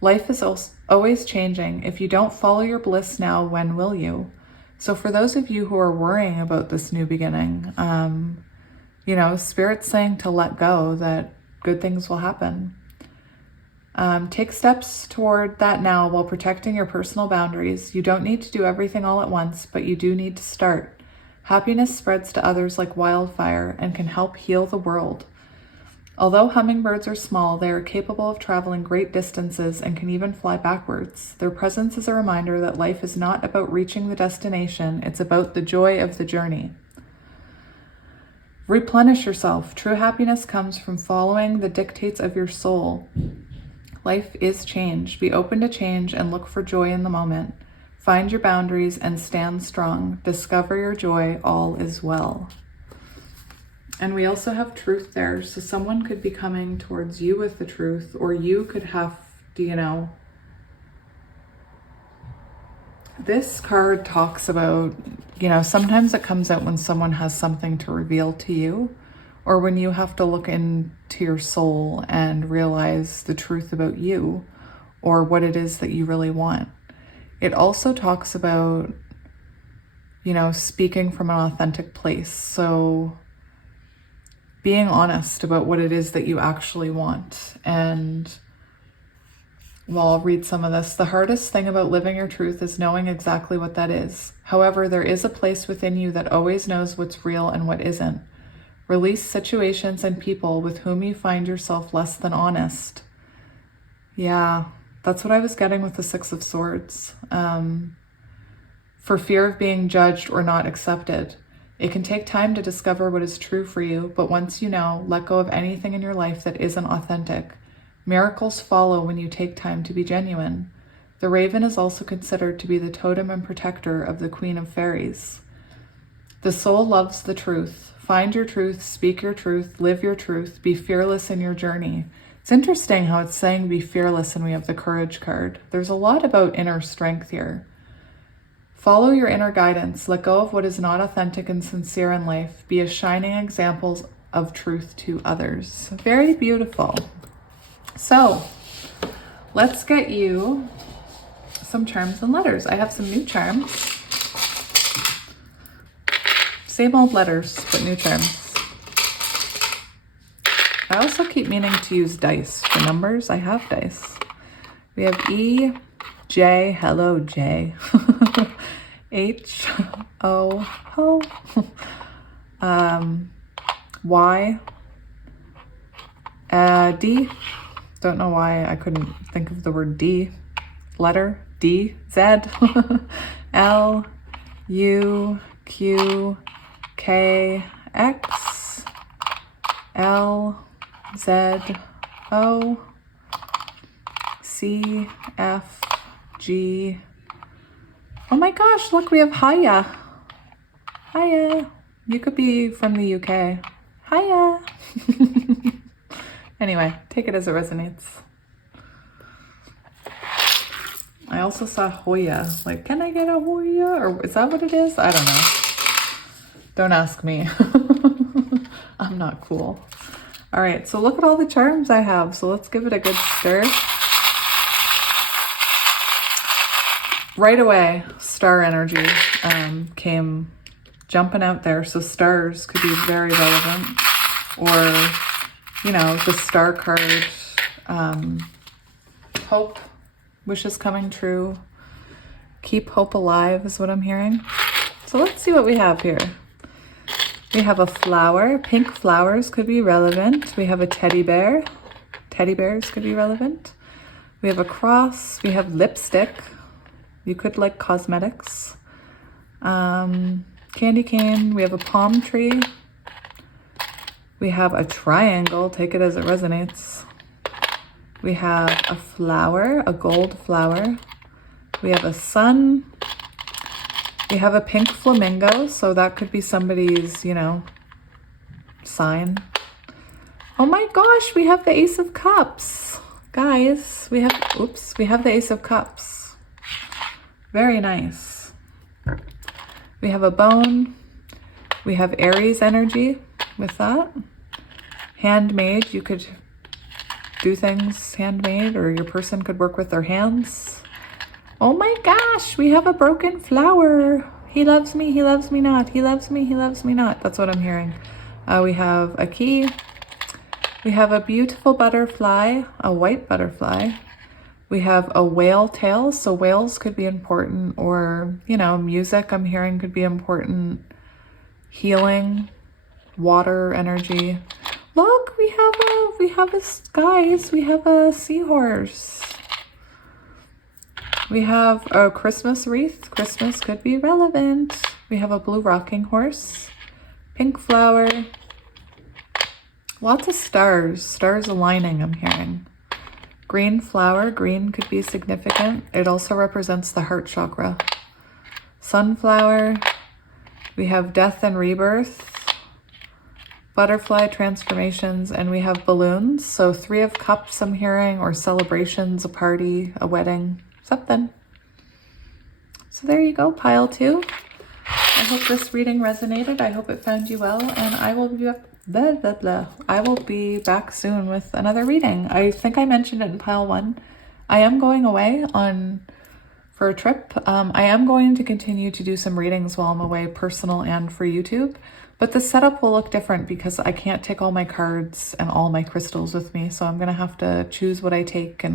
Life is always changing. If you don't follow your bliss now, when will you? So for those of you who are worrying about this new beginning, you know, Spirit's saying to let go, that good things will happen. Take steps toward that now while protecting your personal boundaries. You don't need to do everything all at once, but you do need to start. Happiness spreads to others like wildfire and can help heal the world. Although hummingbirds are small, they are capable of traveling great distances and can even fly backwards. Their presence is a reminder that life is not about reaching the destination, it's about the joy of the journey. Replenish yourself. True happiness comes from following the dictates of your soul. Life is change. Be open to change and look for joy in the moment. Find your boundaries and stand strong. Discover your joy. All is well. And we also have truth there. So someone could be coming towards you with the truth, or you could have to, you know, this card talks about, you know, sometimes it comes out when someone has something to reveal to you, or when you have to look into your soul and realize the truth about you or what it is that you really want. It also talks about, you know, speaking from an authentic place. So being honest about what it is that you actually want. And well, I'll read some of this. The hardest thing about living your truth is knowing exactly what that is. However, there is a place within you that always knows what's real and what isn't. Release situations and people with whom you find yourself less than honest. Yeah, that's what I was getting with the Six of Swords. For fear of being judged or not accepted. It can take time to discover what is true for you, but once you know, let go of anything in your life that isn't authentic. Miracles follow when you take time to be genuine. The raven is also considered to be the totem and protector of the Queen of Fairies. The soul loves the truth. Find your truth, speak your truth, live your truth, be fearless in your journey. It's interesting how it's saying be fearless and we have the courage card. There's a lot about inner strength here. Follow your inner guidance. Let go of what is not authentic and sincere in life. Be a shining example of truth to others. Very beautiful. So let's get you some charms and letters. I have some new charms. Same old letters, but new charms. I also keep meaning to use dice for numbers. I have dice. We have E, J, hello J, H, O, ho, Y, D. Don't know why I couldn't think of the word D. Letter D, Z, L, U, Q, K, X, L, Z, O, C, F, G. Oh my gosh, look, we have Hiya. Hiya. You could be from the UK. Hiya. Anyway, take it as it resonates. I also saw Hoya. Like, can I get a Hoya? Or is that what it is? I don't know. Don't ask me. I'm not cool. All right, so look at all the charms I have. So let's give it a good stir. Right away, star energy came jumping out there. So stars could be very relevant. Or, you know, the star card, hope, wishes coming true. Keep hope alive is what I'm hearing. So let's see what we have here. We have a flower. Pink flowers could be relevant. We have a teddy bear. Teddy bears could be relevant. We have a cross. We have lipstick. You could like cosmetics. Candy cane. We have a palm tree. We have a triangle. Take it as it resonates. We have a flower, a gold flower. We have a sun. We have a pink flamingo, so that could be somebody's, you know, sign. Oh my gosh, we have the Ace of Cups. Guys, we have the Ace of Cups. Very nice. We have a bone. We have Aries energy with that. Handmade, you could do things handmade, or your person could work with their hands. Oh my gosh, we have a broken flower. He loves me not. He loves me not. That's what I'm hearing. We have a key. We have a beautiful butterfly, a white butterfly. We have a whale tail, so whales could be important, or, you know, music I'm hearing could be important. Healing, water energy. Look, we have guys, we have a seahorse. We have a Christmas wreath. Christmas could be relevant. We have a blue rocking horse. Pink flower. Lots of stars. Stars aligning, I'm hearing. Green flower. Green could be significant. It also represents the heart chakra. Sunflower. We have death and rebirth. Butterfly transformations. And we have balloons. So 3 of cups I'm hearing, or celebrations, a party, a wedding. Something. So there you go, pile 2. I hope this reading resonated. I hope it found you well, and I will be I will be back soon with another reading. I think I mentioned it in pile 1. I am going away for a trip. I am going to continue to do some readings while I'm away, personal and for YouTube, but the setup will look different because I can't take all my cards and all my crystals with me, so I'm gonna have to choose what I take.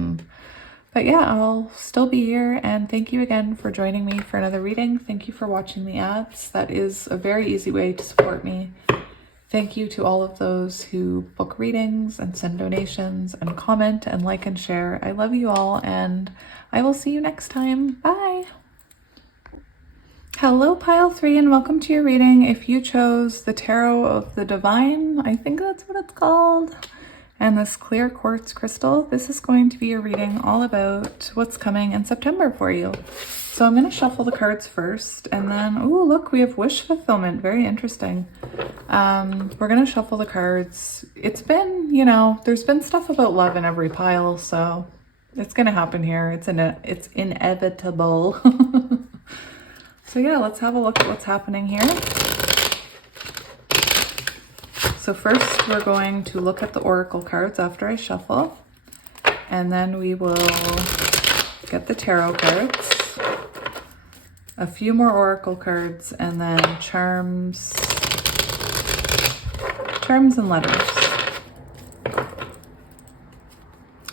But yeah, I'll still be here, and thank you again for joining me for another reading. Thank you for watching the ads. That is a very easy way to support me. Thank you to all of those who book readings and send donations and comment and like and share. I love you all, and I will see you next time. Bye. Hello, pile 3, and welcome to your reading. If you chose the Tarot of the Divine, I think that's what it's called, and this clear quartz crystal. This is going to be a reading all about what's coming in September for you. So I'm going to shuffle the cards first, and then, oh, look, we have wish fulfillment. Very interesting. We're going to shuffle the cards. It's been, you know, there's been stuff about love in every pile, so it's going to happen here. It's inevitable. So yeah, let's have a look at what's happening here. So first we're going to look at the oracle cards after I shuffle, and then we will get the tarot cards, a few more oracle cards, and then charms and letters.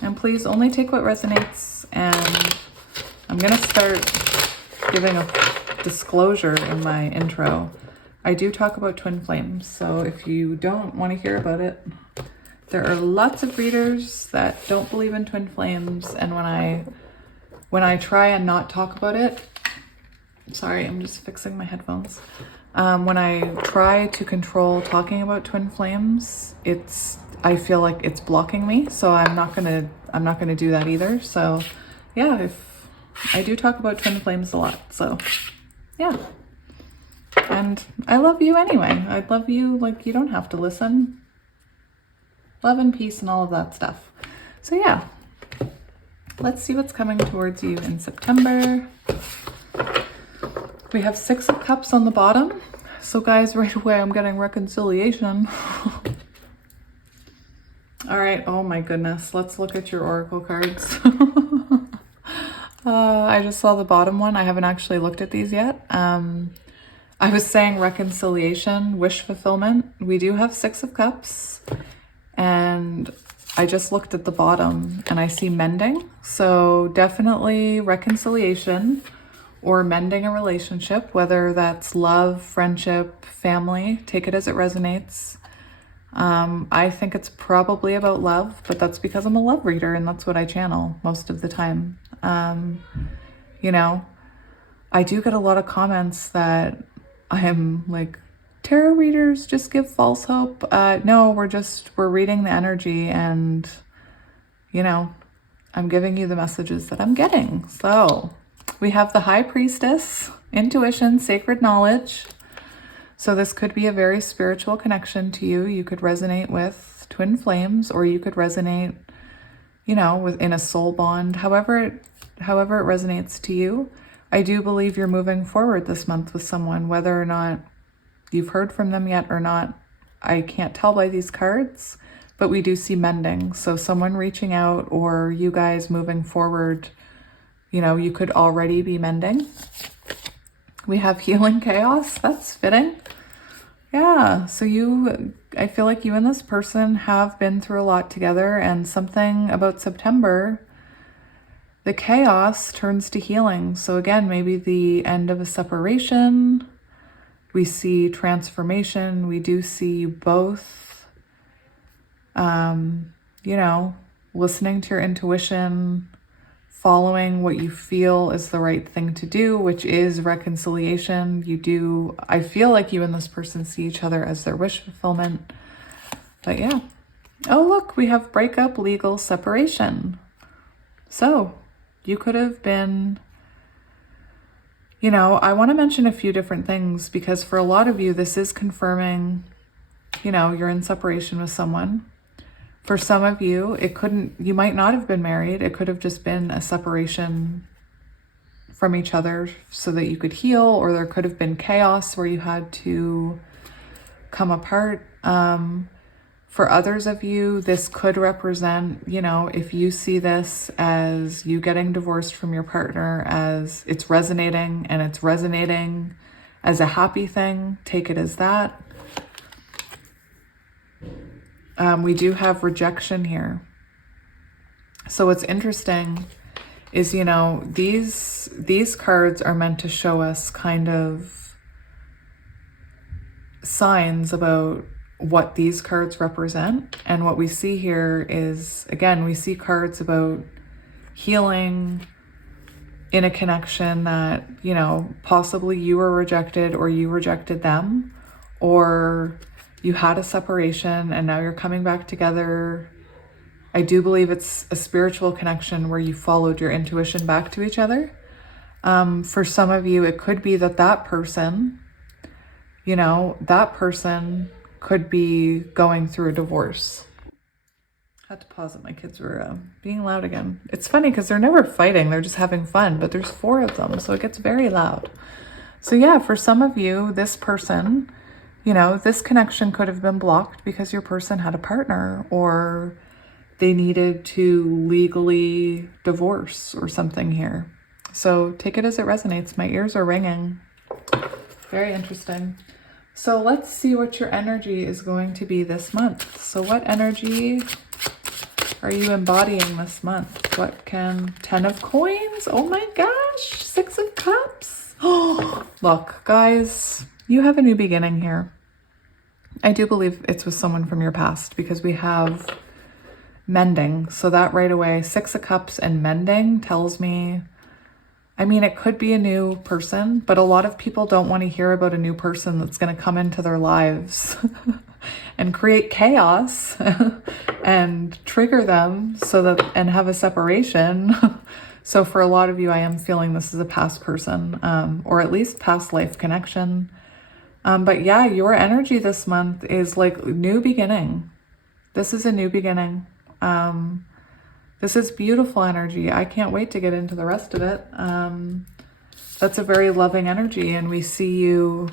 And please only take what resonates, and I'm gonna start giving a disclosure in my intro. I do talk about twin flames, so if you don't want to hear about it, there are lots of readers that don't believe in twin flames, and when I try and not talk about it, sorry, I'm just fixing my headphones. When I try to control talking about twin flames, I feel like it's blocking me, so I'm not gonna do that either. So yeah, if I do talk about twin flames a lot, so yeah. And I love you anyway. I love you, like, you don't have to listen. Love and peace and all of that stuff. So yeah, let's see what's coming towards you in September. We have 6 of Cups on the bottom. So guys, right away I'm getting reconciliation. All right, oh my goodness. Let's look at your oracle cards. I just saw the bottom one. I haven't actually looked at these yet. I was saying reconciliation, wish fulfillment. We do have 6 of Cups, and I just looked at the bottom and I see mending. So definitely reconciliation or mending a relationship, whether that's love, friendship, family. Take it as it resonates. I think it's probably about love, but that's because I'm a love reader and that's what I channel most of the time. You know, I do get a lot of comments that I'm like, tarot readers just give false hope. No, we're reading the energy, and, you know, I'm giving you the messages that I'm getting. So we have the High Priestess, intuition, sacred knowledge. So this could be a very spiritual connection to you. You could resonate with twin flames, or you could resonate, you know, within a soul bond, however it resonates to you. I do believe you're moving forward this month with someone, whether or not you've heard from them yet or not. I can't tell by these cards, but we do see mending. So someone reaching out, or you guys moving forward, you know, you could already be mending. We have healing chaos. That's fitting. Yeah, so I feel like you and this person have been through a lot together, and something about September, the chaos turns to healing. So again, maybe the end of a separation. We see transformation. We do see you both, you know, listening to your intuition, following what you feel is the right thing to do, which is reconciliation. I feel like you and this person see each other as their wish fulfillment. But yeah. Oh, look, we have breakup, legal, separation. So you could have been, you know, I want to mention a few different things, because for a lot of you, this is confirming, you know, you're in separation with someone. For some of you, you might not have been married. It could have just been a separation from each other so that you could heal, or there could have been chaos where you had to come apart. For others of you, this could represent, you know, if you see this as you getting divorced from your partner, as it's resonating, and it's resonating as a happy thing, take it as that. We do have rejection here. So what's interesting is, you know, these cards are meant to show us kind of signs about what these cards represent. And what we see here is, again, we see cards about healing in a connection that, you know, possibly you were rejected, or you rejected them, or you had a separation and now you're coming back together I do believe it's a spiritual connection where you followed your intuition back to each other. For some of you, it could be that that person, you know, that person could be going through a divorce. I had to pause it. My kids were being loud again. It's funny because they're never fighting. They're just having fun, but there's 4 of them, so it gets very loud. So yeah, for some of you, this person, you know, this connection could have been blocked because your person had a partner or they needed to legally divorce or something here. So take it as it resonates. My ears are ringing. Very interesting. So let's see what your energy is going to be this month. So what energy are you embodying this month? What can 10 of coins? Oh my gosh, 6 of cups. Oh, look, guys, you have a new beginning here. I do believe it's with someone from your past because we have mending. So that right away, 6 of cups and mending tells me, I mean, it could be a new person, but a lot of people don't want to hear about a new person that's going to come into their lives and create chaos and trigger them so that, and have a separation. So for a lot of you, I am feeling this is a past person, or at least past life connection. But yeah, your energy this month is like new beginning. This is a new beginning. This is beautiful energy. I can't wait to get into the rest of it. That's a very loving energy, and we see you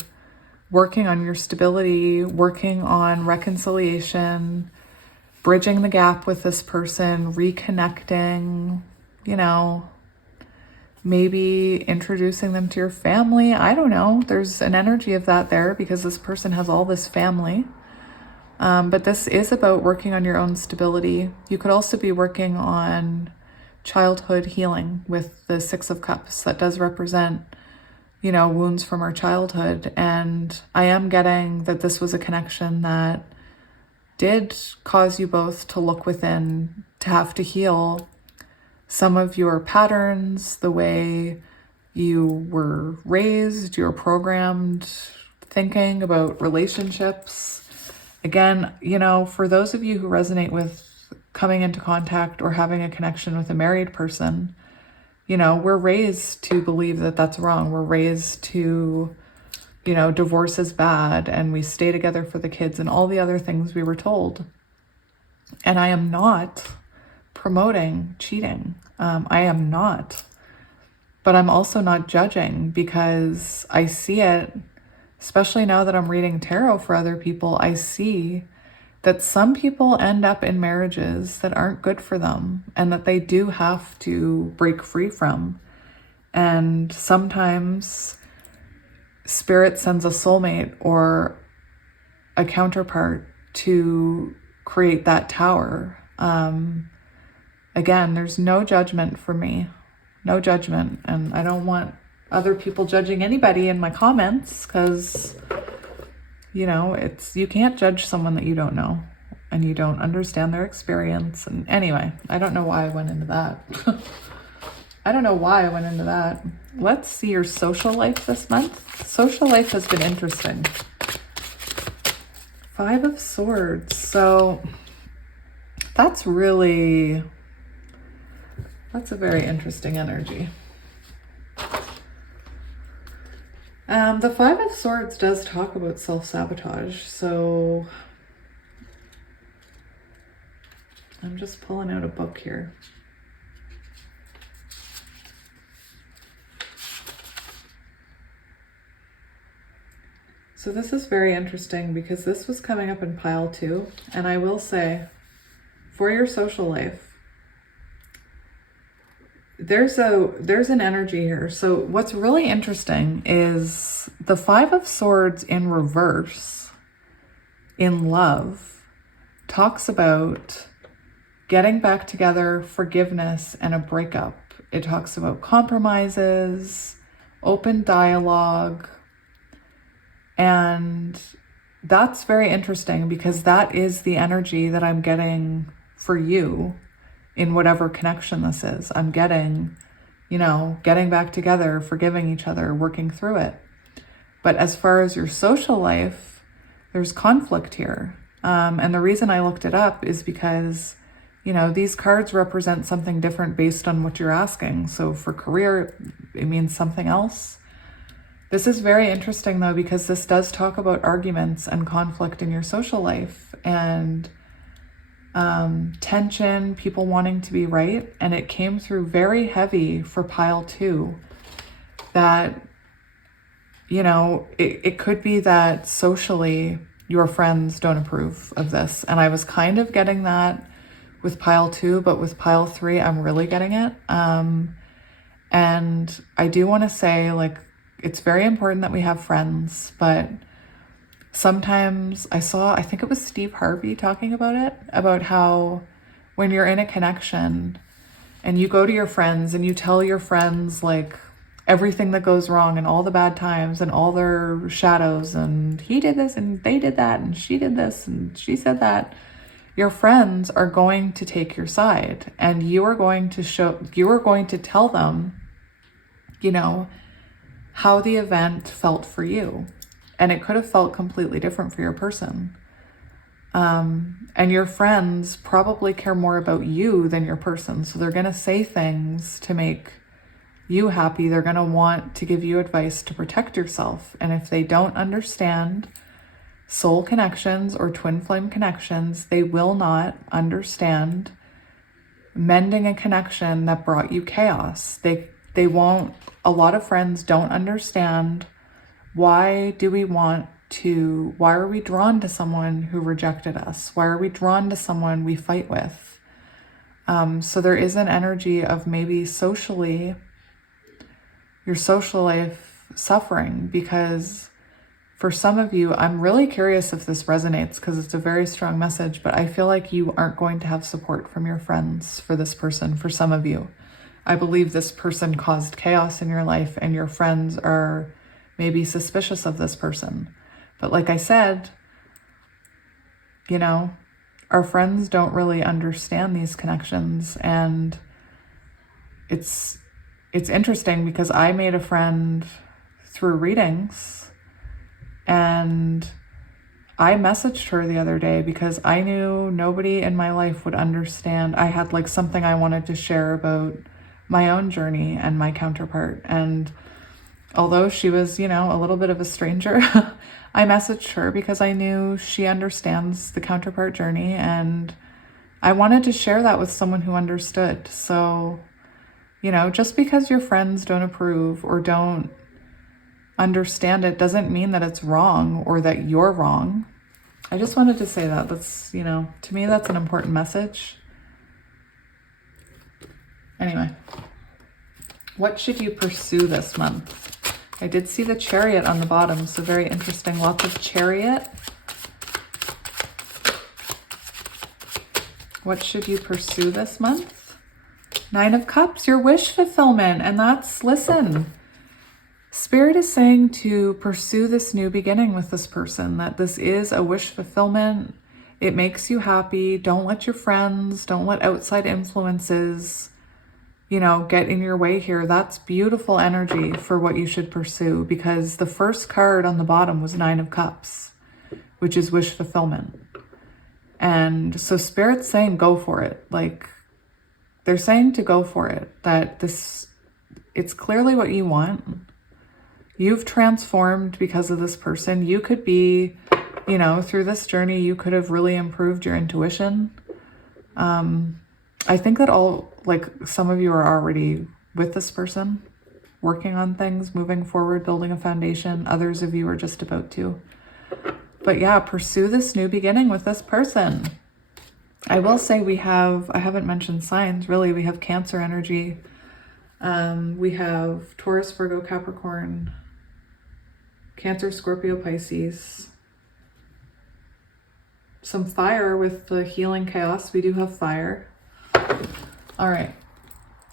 working on your stability, working on reconciliation, bridging the gap with this person, reconnecting, you know, maybe introducing them to your family. I don't know. There's an energy of that there because this person has all this family. But this is about working on your own stability. You could also be working on childhood healing with the 6 of Cups. That does represent, you know, wounds from our childhood. And I am getting that this was a connection that did cause you both to look within, to have to heal some of your patterns, the way you were raised, your programmed thinking about relationships. Again, you know, for those of you who resonate with coming into contact or having a connection with a married person, you know, we're raised to believe that that's wrong. We're raised to, you know, divorce is bad and we stay together for the kids and all the other things we were told. And I am not promoting cheating. I am not. But I'm also not judging because I see it. Especially now that I'm reading tarot for other people, I see that some people end up in marriages that aren't good for them and that they do have to break free from. And sometimes spirit sends a soulmate or a counterpart to create that tower. Again, there's no judgment for me, no judgment. And I don't want other people judging anybody in my comments because, you know, you can't judge someone that you don't know and you don't understand their experience. And anyway, I don't know why I went into that. I don't know why I went into that. Let's see your social life this month. Social life has been interesting. 5 of Swords. So that's a very interesting energy. The 5 of Swords does talk about self-sabotage, so I'm just pulling out a book here. So this is very interesting because this was coming up in pile 2, and I will say, for your social life, there's an energy here. So what's really interesting is the 5 of Swords in reverse in love talks about getting back together, forgiveness, and a breakup. It talks about compromises, open dialogue, and that's very interesting because that is the energy that I'm getting for you. In whatever connection this is, I'm getting, you know, getting back together, forgiving each other, working through it. But as far as your social life, there's conflict here. And the reason I looked it up is because you know, these cards represent something different based on what you're asking. So for career, it means something else. This is very interesting though, because this does talk about arguments and conflict in your social life and tension, people wanting to be right. And it came through very heavy for pile 2 that, you know, it could be that socially your friends don't approve of this. And I was kind of getting that with pile 2, but with pile 3, I'm really getting it. And I do want to say, like, it's very important that we have friends, but sometimes I think it was Steve Harvey talking about it, about how when you're in a connection and you go to your friends and you tell your friends like everything that goes wrong and all the bad times and all their shadows and he did this and they did that and she did this and she said that, your friends are going to take your side and you are going to tell them, you know, how the event felt for you. And it could have felt completely different for your person. And your friends probably care more about you than your person. So they're going to say things to make you happy. They're going to want to give you advice to protect yourself. And if they don't understand soul connections or twin flame connections, they will not understand mending a connection that brought you chaos. They won't. A lot of friends don't understand why are we drawn to someone who rejected us? Why are we drawn to someone we fight with? So there is an energy of maybe socially, your social life suffering, because for some of you, I'm really curious if this resonates because it's a very strong message, but I feel like you aren't going to have support from your friends for this person. For some of you, I believe this person caused chaos in your life and your friends are maybe suspicious of this person. But like I said, you know, our friends don't really understand these connections. And it's interesting because I made a friend through readings and I messaged her the other day because I knew nobody in my life would understand. I had like something I wanted to share about my own journey and my counterpart. And although she was, you know, a little bit of a stranger, I messaged her because I knew she understands the counterpart journey and I wanted to share that with someone who understood. So, you know, just because your friends don't approve or don't understand it doesn't mean that it's wrong or that you're wrong. I just wanted to say that. That's, you know, to me, that's an important message. Anyway, what should you pursue this month? I did see the Chariot on the bottom, so very interesting. Lots of Chariot. What should you pursue this month? 9 of Cups, your wish fulfillment. And that's, listen, Spirit is saying to pursue this new beginning with this person, that this is a wish fulfillment. It makes you happy. Don't let your friends, don't let outside influences, you know, get in your way here. That's beautiful energy for what you should pursue, because the first card on the bottom was 9 of Cups, which is wish fulfillment. And so Spirit's saying go for it. Like, they're saying to go for it, that it's clearly what you want. You've transformed because of this person. You could be, you know, through this journey, you could have really improved your intuition. I think that some of you are already with this person, working on things, moving forward, building a foundation. Others of you are just about to. But yeah, pursue this new beginning with this person. I will say I haven't mentioned signs, really. We have Cancer energy. We have Taurus, Virgo, Capricorn, Cancer, Scorpio, Pisces. Some fire with the healing chaos. We do have fire. All right.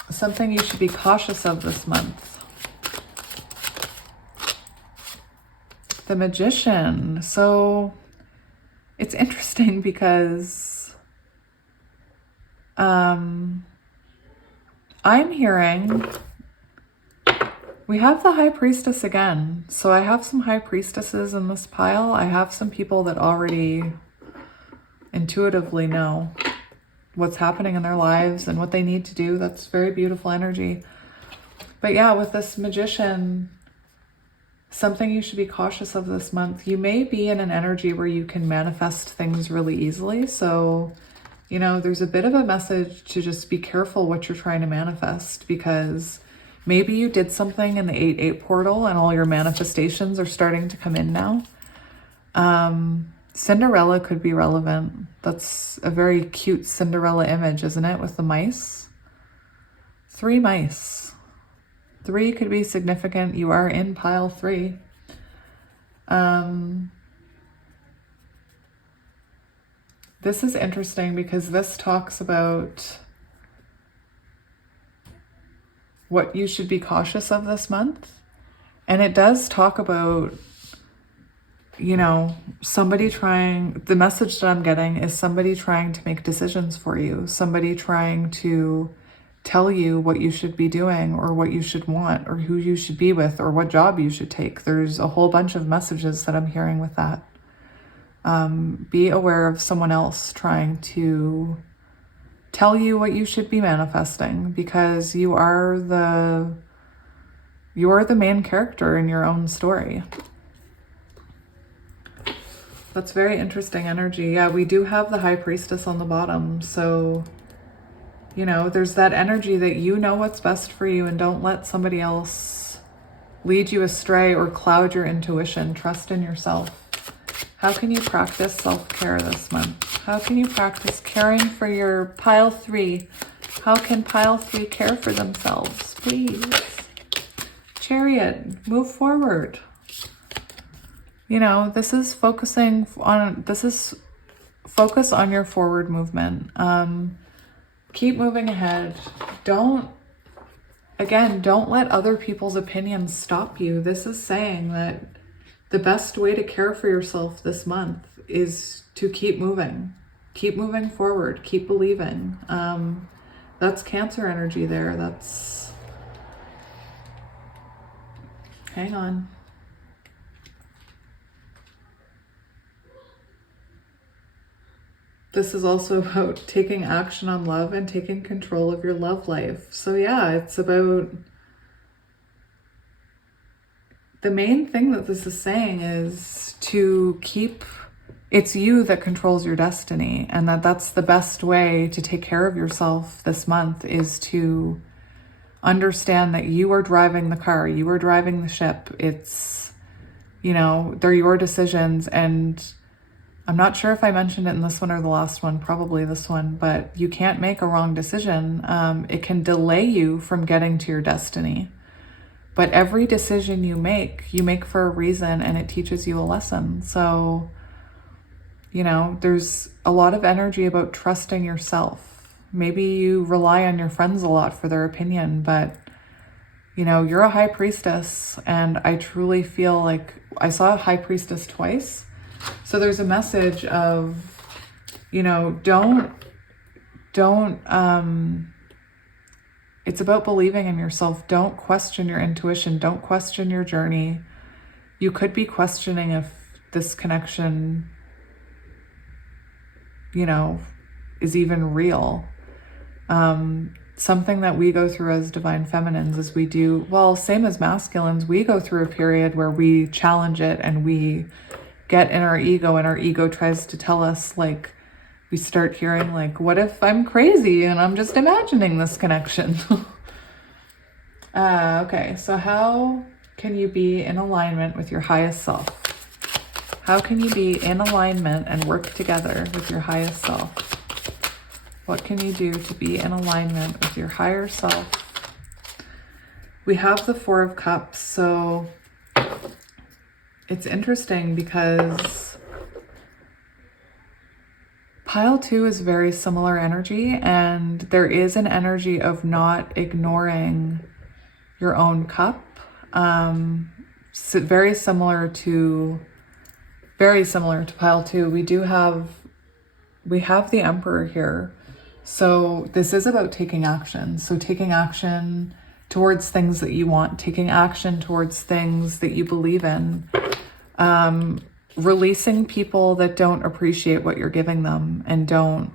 Something you should be cautious of this month. The Magician. So it's interesting because I'm hearing we have the High Priestess again. So I have some High Priestesses in this pile. I have some people that already intuitively know what's happening in their lives and what they need to do. That's very beautiful energy. But yeah, with this Magician, something you should be cautious of this month. You may be in an energy where you can manifest things really easily. So, you know, there's a bit of a message to just be careful what you're trying to manifest, because maybe you did something in the 8-8 portal and all your manifestations are starting to come in now. Cinderella could be relevant. That's a very cute Cinderella image, isn't it? With the mice. 3 mice. 3 could be significant. You are in pile 3. This is interesting because this talks about what you should be cautious of this month. And it does talk about, you know, somebody trying, the message that I'm getting is somebody trying to make decisions for you, somebody trying to tell you what you should be doing or what you should want or who you should be with or what job you should take. There's a whole bunch of messages that I'm hearing with that. Be aware of someone else trying to tell you what you should be manifesting, because you are the main character in your own story. That's very interesting energy. Yeah, we do have the High Priestess on the bottom. So, you know, there's that energy that you know what's best for you and don't let somebody else lead you astray or cloud your intuition. Trust in yourself. How can you practice self-care this month? How can you practice caring for your pile 3? How can pile 3 care for themselves? Please. Chariot, move forward. You know, this is focus on your forward movement. Keep moving ahead. Don't let other people's opinions stop you. This is saying that the best way to care for yourself this month is to keep moving forward, keep believing. That's Cancer energy there. Hang on. This is also about taking action on love and taking control of your love life. So yeah, it's about, the main thing that this is saying is to keep, it's you that controls your destiny, and that's the best way to take care of yourself this month, is to understand that you are driving the car, you are driving the ship. It's, you know, they're your decisions, and I'm not sure if I mentioned it in this one or the last one, probably this one, but you can't make a wrong decision. It can delay you from getting to your destiny. But every decision you make for a reason, and it teaches you a lesson. So, you know, there's a lot of energy about trusting yourself. Maybe you rely on your friends a lot for their opinion, but, you know, you're a High Priestess, and I truly feel like I saw a High Priestess twice. So there's a message of, you know, it's about believing in yourself. Don't question your intuition. Don't question your journey. You could be questioning if this connection, you know, is even real. Something that we go through as divine feminines is same as masculines, we go through a period where we challenge it and we get in our ego, and our ego tries to tell us, like, we start hearing like, what if I'm crazy and I'm just imagining this connection? Okay, so how can you be in alignment with your highest self? How can you be in alignment and work together with your highest self? What can you do to be in alignment with your higher self? We have the 4 of Cups, so it's interesting because pile 2 is very similar energy, and there is an energy of not ignoring your own cup. So very similar to pile 2. We have the Emperor here. So this is about taking action. So taking action towards things that you want, taking action towards things that you believe in, releasing people that don't appreciate what you're giving them and don't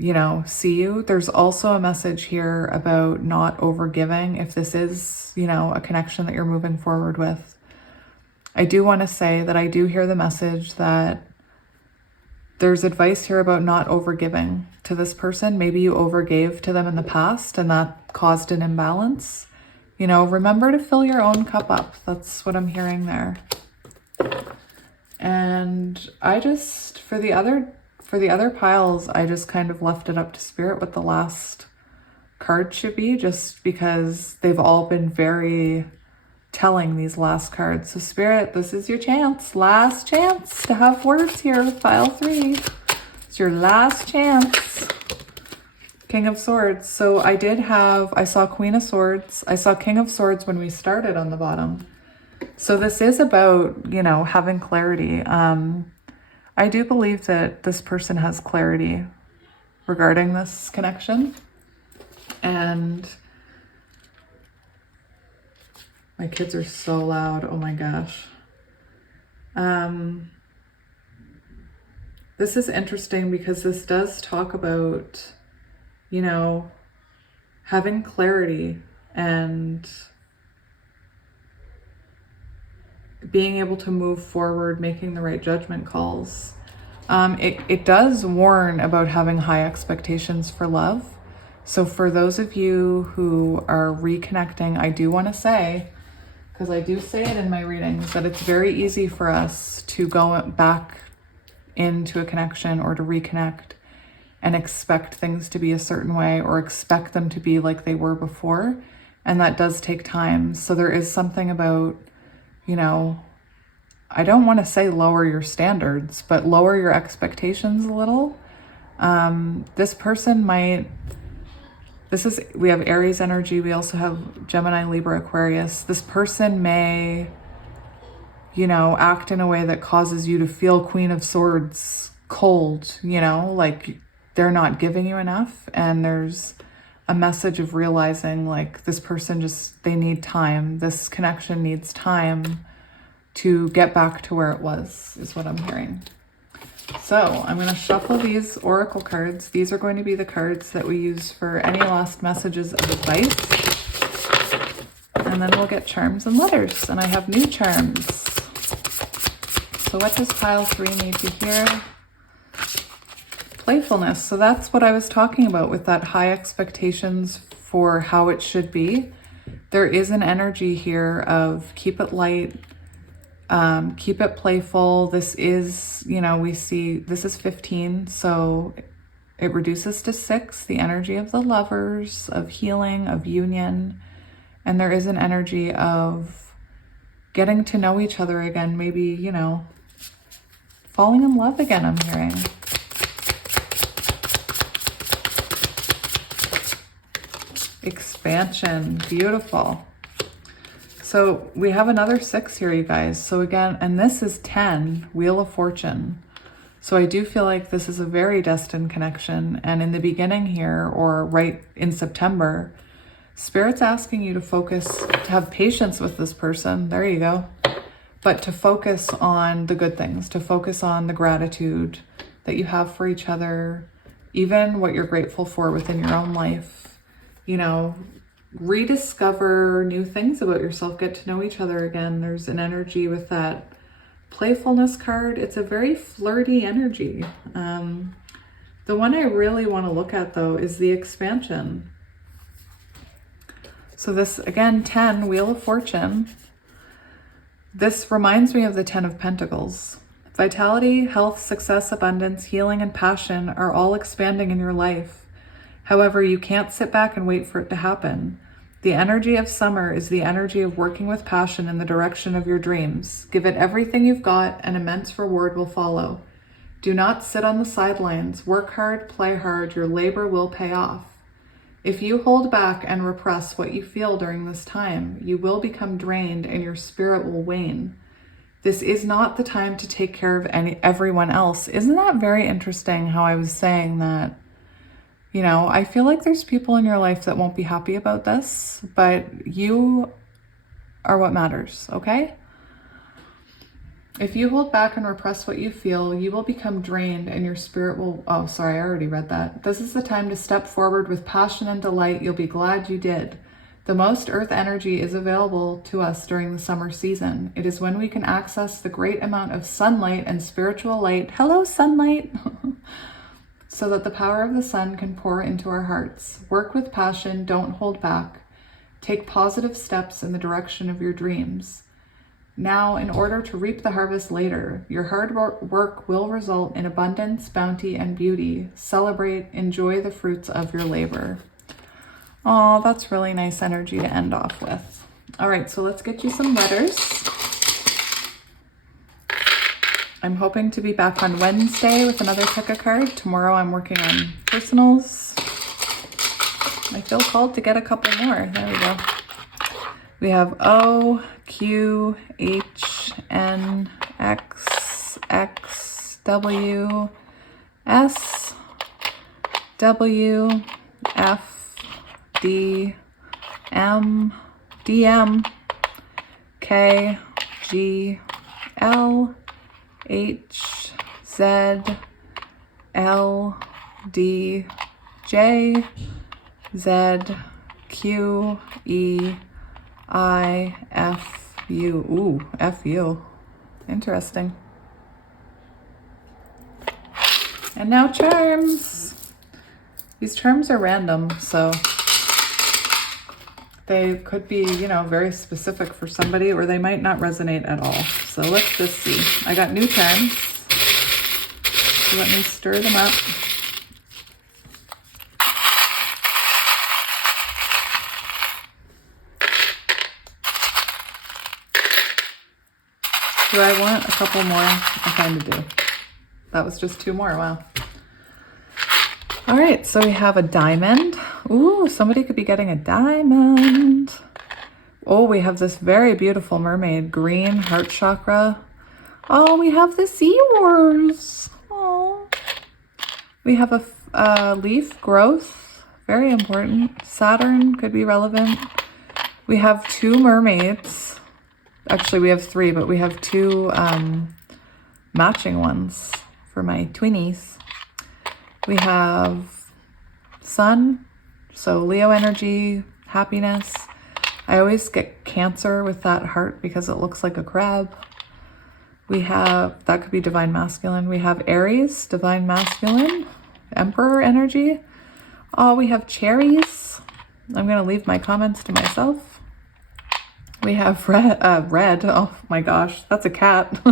you know, see you. There's also a message here about not overgiving if this is, you know, a connection that you're moving forward with. I do want to say that I do hear the message that there's advice here about not overgiving to this person. Maybe you overgave to them in the past and that caused an imbalance. You know, remember to fill your own cup up. That's what I'm hearing there. And I just, for the other piles, I just kind of left it up to Spirit what the last card should be, just because they've all been very telling, these last cards. So Spirit, this is your chance, last chance to have words here with pile 3. It's your last chance. King of Swords. So I saw Queen of Swords. I saw King of Swords when we started on the bottom. So this is about, you know, having clarity. I do believe that this person has clarity regarding this connection. And my kids are so loud. Oh my gosh. This is interesting because this does talk about, you know, having clarity and being able to move forward, making the right judgment calls. It does warn about having high expectations for love. So for those of you who are reconnecting, I do want to say, because I do say it in my readings, that it's very easy for us to go back into a connection or to reconnect and expect things to be a certain way or expect them to be like they were before. And that does take time. So there is something about, you know, I don't want to say lower your standards, but lower your expectations a little. This person might, we have Aries energy. We also have Gemini, Libra, Aquarius. This person may, you know, act in a way that causes you to feel Queen of Swords cold, you know, like they're not giving you enough. And there's a message of realizing like this person they need time. This connection needs time to get back to where it was, is what I'm hearing. So I'm going to shuffle these oracle cards. These are going to be the cards that we use for any last messages of advice. And then we'll get charms and letters. And I have new charms. So what does pile 3 need to hear? Playfulness. So that's what I was talking about with that high expectations for how it should be. There is an energy here of keep it light, keep it playful. This is, you know, we see this is 15, so it reduces to 6, the energy of the lovers, of healing, of union. And there is an energy of getting to know each other again, maybe, you know, falling in love again, I'm hearing. Expansion, beautiful. So we have another 6 here, you guys. So again, and this is 10, Wheel of Fortune. So I do feel like this is a very destined connection. And in the beginning here, or right in September, Spirit's asking you to focus, to have patience with this person. There you go. But to focus on the good things, to focus on the gratitude that you have for each other, even what you're grateful for within your own life. You know, rediscover new things about yourself, get to know each other again. There's an energy with that playfulness card. It's a very flirty energy. The one I really want to look at though is the expansion. So this, again, 10, Wheel of Fortune. This reminds me of the 10 of Pentacles. Vitality, health, success, abundance, healing, and passion are all expanding in your life. However, you can't sit back and wait for it to happen. The energy of summer is the energy of working with passion in the direction of your dreams. Give it everything you've got, and immense reward will follow. Do not sit on the sidelines. Work hard, play hard. Your labor will pay off. If you hold back and repress what you feel during this time, you will become drained and your spirit will wane. This is not the time to take care of everyone else. Isn't that very interesting how I was saying that? You know, I feel like there's people in your life that won't be happy about this, but you are what matters, okay? If you hold back and repress what you feel, you will become drained and your spirit will... Oh, sorry, I already read that. This is the time to step forward with passion and delight. You'll be glad you did. The most earth energy is available to us during the summer season. It is when we can access the great amount of sunlight and spiritual light. Hello, sunlight! So that the power of the sun can pour into our hearts. Work with passion, don't hold back. Take positive steps in the direction of your dreams. Now, in order to reap the harvest later, your hard work will result in abundance, bounty, and beauty. Celebrate, enjoy the fruits of your labor. Oh, that's really nice energy to end off with. All right, so let's get you some letters. I'm hoping to be back on Wednesday with another pick a card. Tomorrow I'm working on personals. I feel called to get a couple more. There we go. We have O, Q, H, N, X, X, W, S, W, F, D, M, DM, K, G, L, H, Z, L, D, J, Z, Q, E, I, F, U. Ooh, F, U. Interesting. And now charms. These charms are random, so they could be, you know, very specific for somebody, or they might not resonate at all. So let's just see. I got new charms. So let me stir them up. Do I want a couple more? I kind of do. That was just 2 more. Wow. All right, so we have a diamond. Ooh, somebody could be getting a diamond. Oh, we have this very beautiful mermaid, green heart chakra. Oh, we have the seahorse. Oh, we have a leaf growth, very important. Saturn could be relevant. We have 2 mermaids. Actually, we have 3, but we have 2 matching ones for my twinnies. We have sun, so Leo energy, happiness. I always get Cancer with that heart because it looks like a crab. We have, that could be divine masculine. We have Aries, divine masculine, Emperor energy. Oh, we have cherries. I'm going to leave my comments to myself. We have red. Oh my gosh, that's a cat.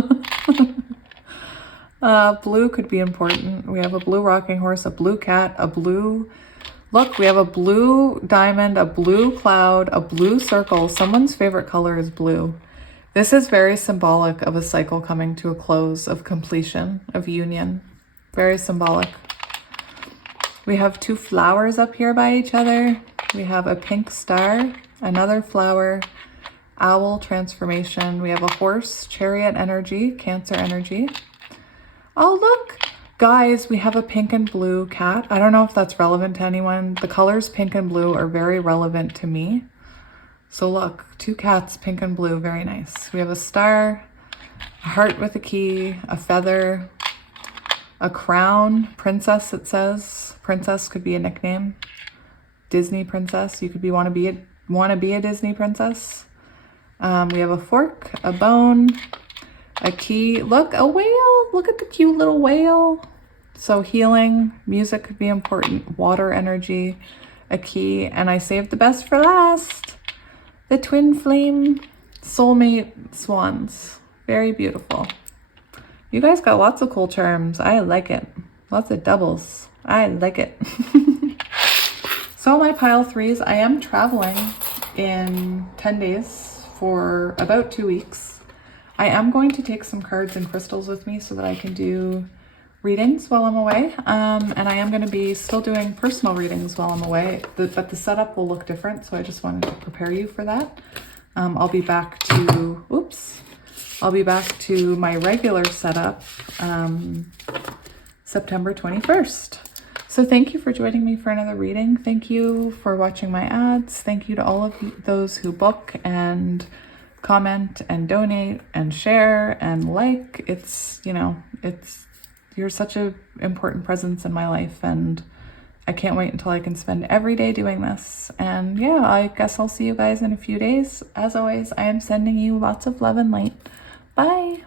Blue could be important. We have a blue rocking horse, a blue cat, a blue... Look, we have a blue diamond, a blue cloud, a blue circle. Someone's favorite color is blue. This is very symbolic of a cycle coming to a close, of completion, of union. Very symbolic. We have 2 flowers up here by each other. We have a pink star, another flower, owl transformation. We have a horse, chariot energy, Cancer energy. Oh, look, guys, we have a pink and blue cat. I don't know if that's relevant to anyone. The colors pink and blue are very relevant to me. So look, 2 cats, pink and blue, very nice. We have a star, a heart with a key, a feather, a crown, princess, it says. Princess could be a nickname. Disney princess, you could be want to be a Disney princess. We have a fork, a bone, a key. Look, a whale. Look at the cute little whale. So healing, music could be important, water energy, a key, and I saved the best for last. The twin flame soulmate swans. Very beautiful. You guys got lots of cool charms. I like it. Lots of doubles. I like it. So my pile 3s, I am traveling in 10 days for about 2 weeks. I am going to take some cards and crystals with me so that I can do readings while I'm away. And I am going to be still doing personal readings while I'm away, but the setup will look different. So I just wanted to prepare you for that. I'll be back to, I'll be back to my regular setup September 21st. So thank you for joining me for another reading. Thank you for watching my ads. Thank you to all of those who book and comment and donate and share and like. You're such an important presence in my life, and I can't wait until I can spend every day doing this. And yeah, I guess I'll see you guys in a few days. As always, I am sending you lots of love and light. Bye.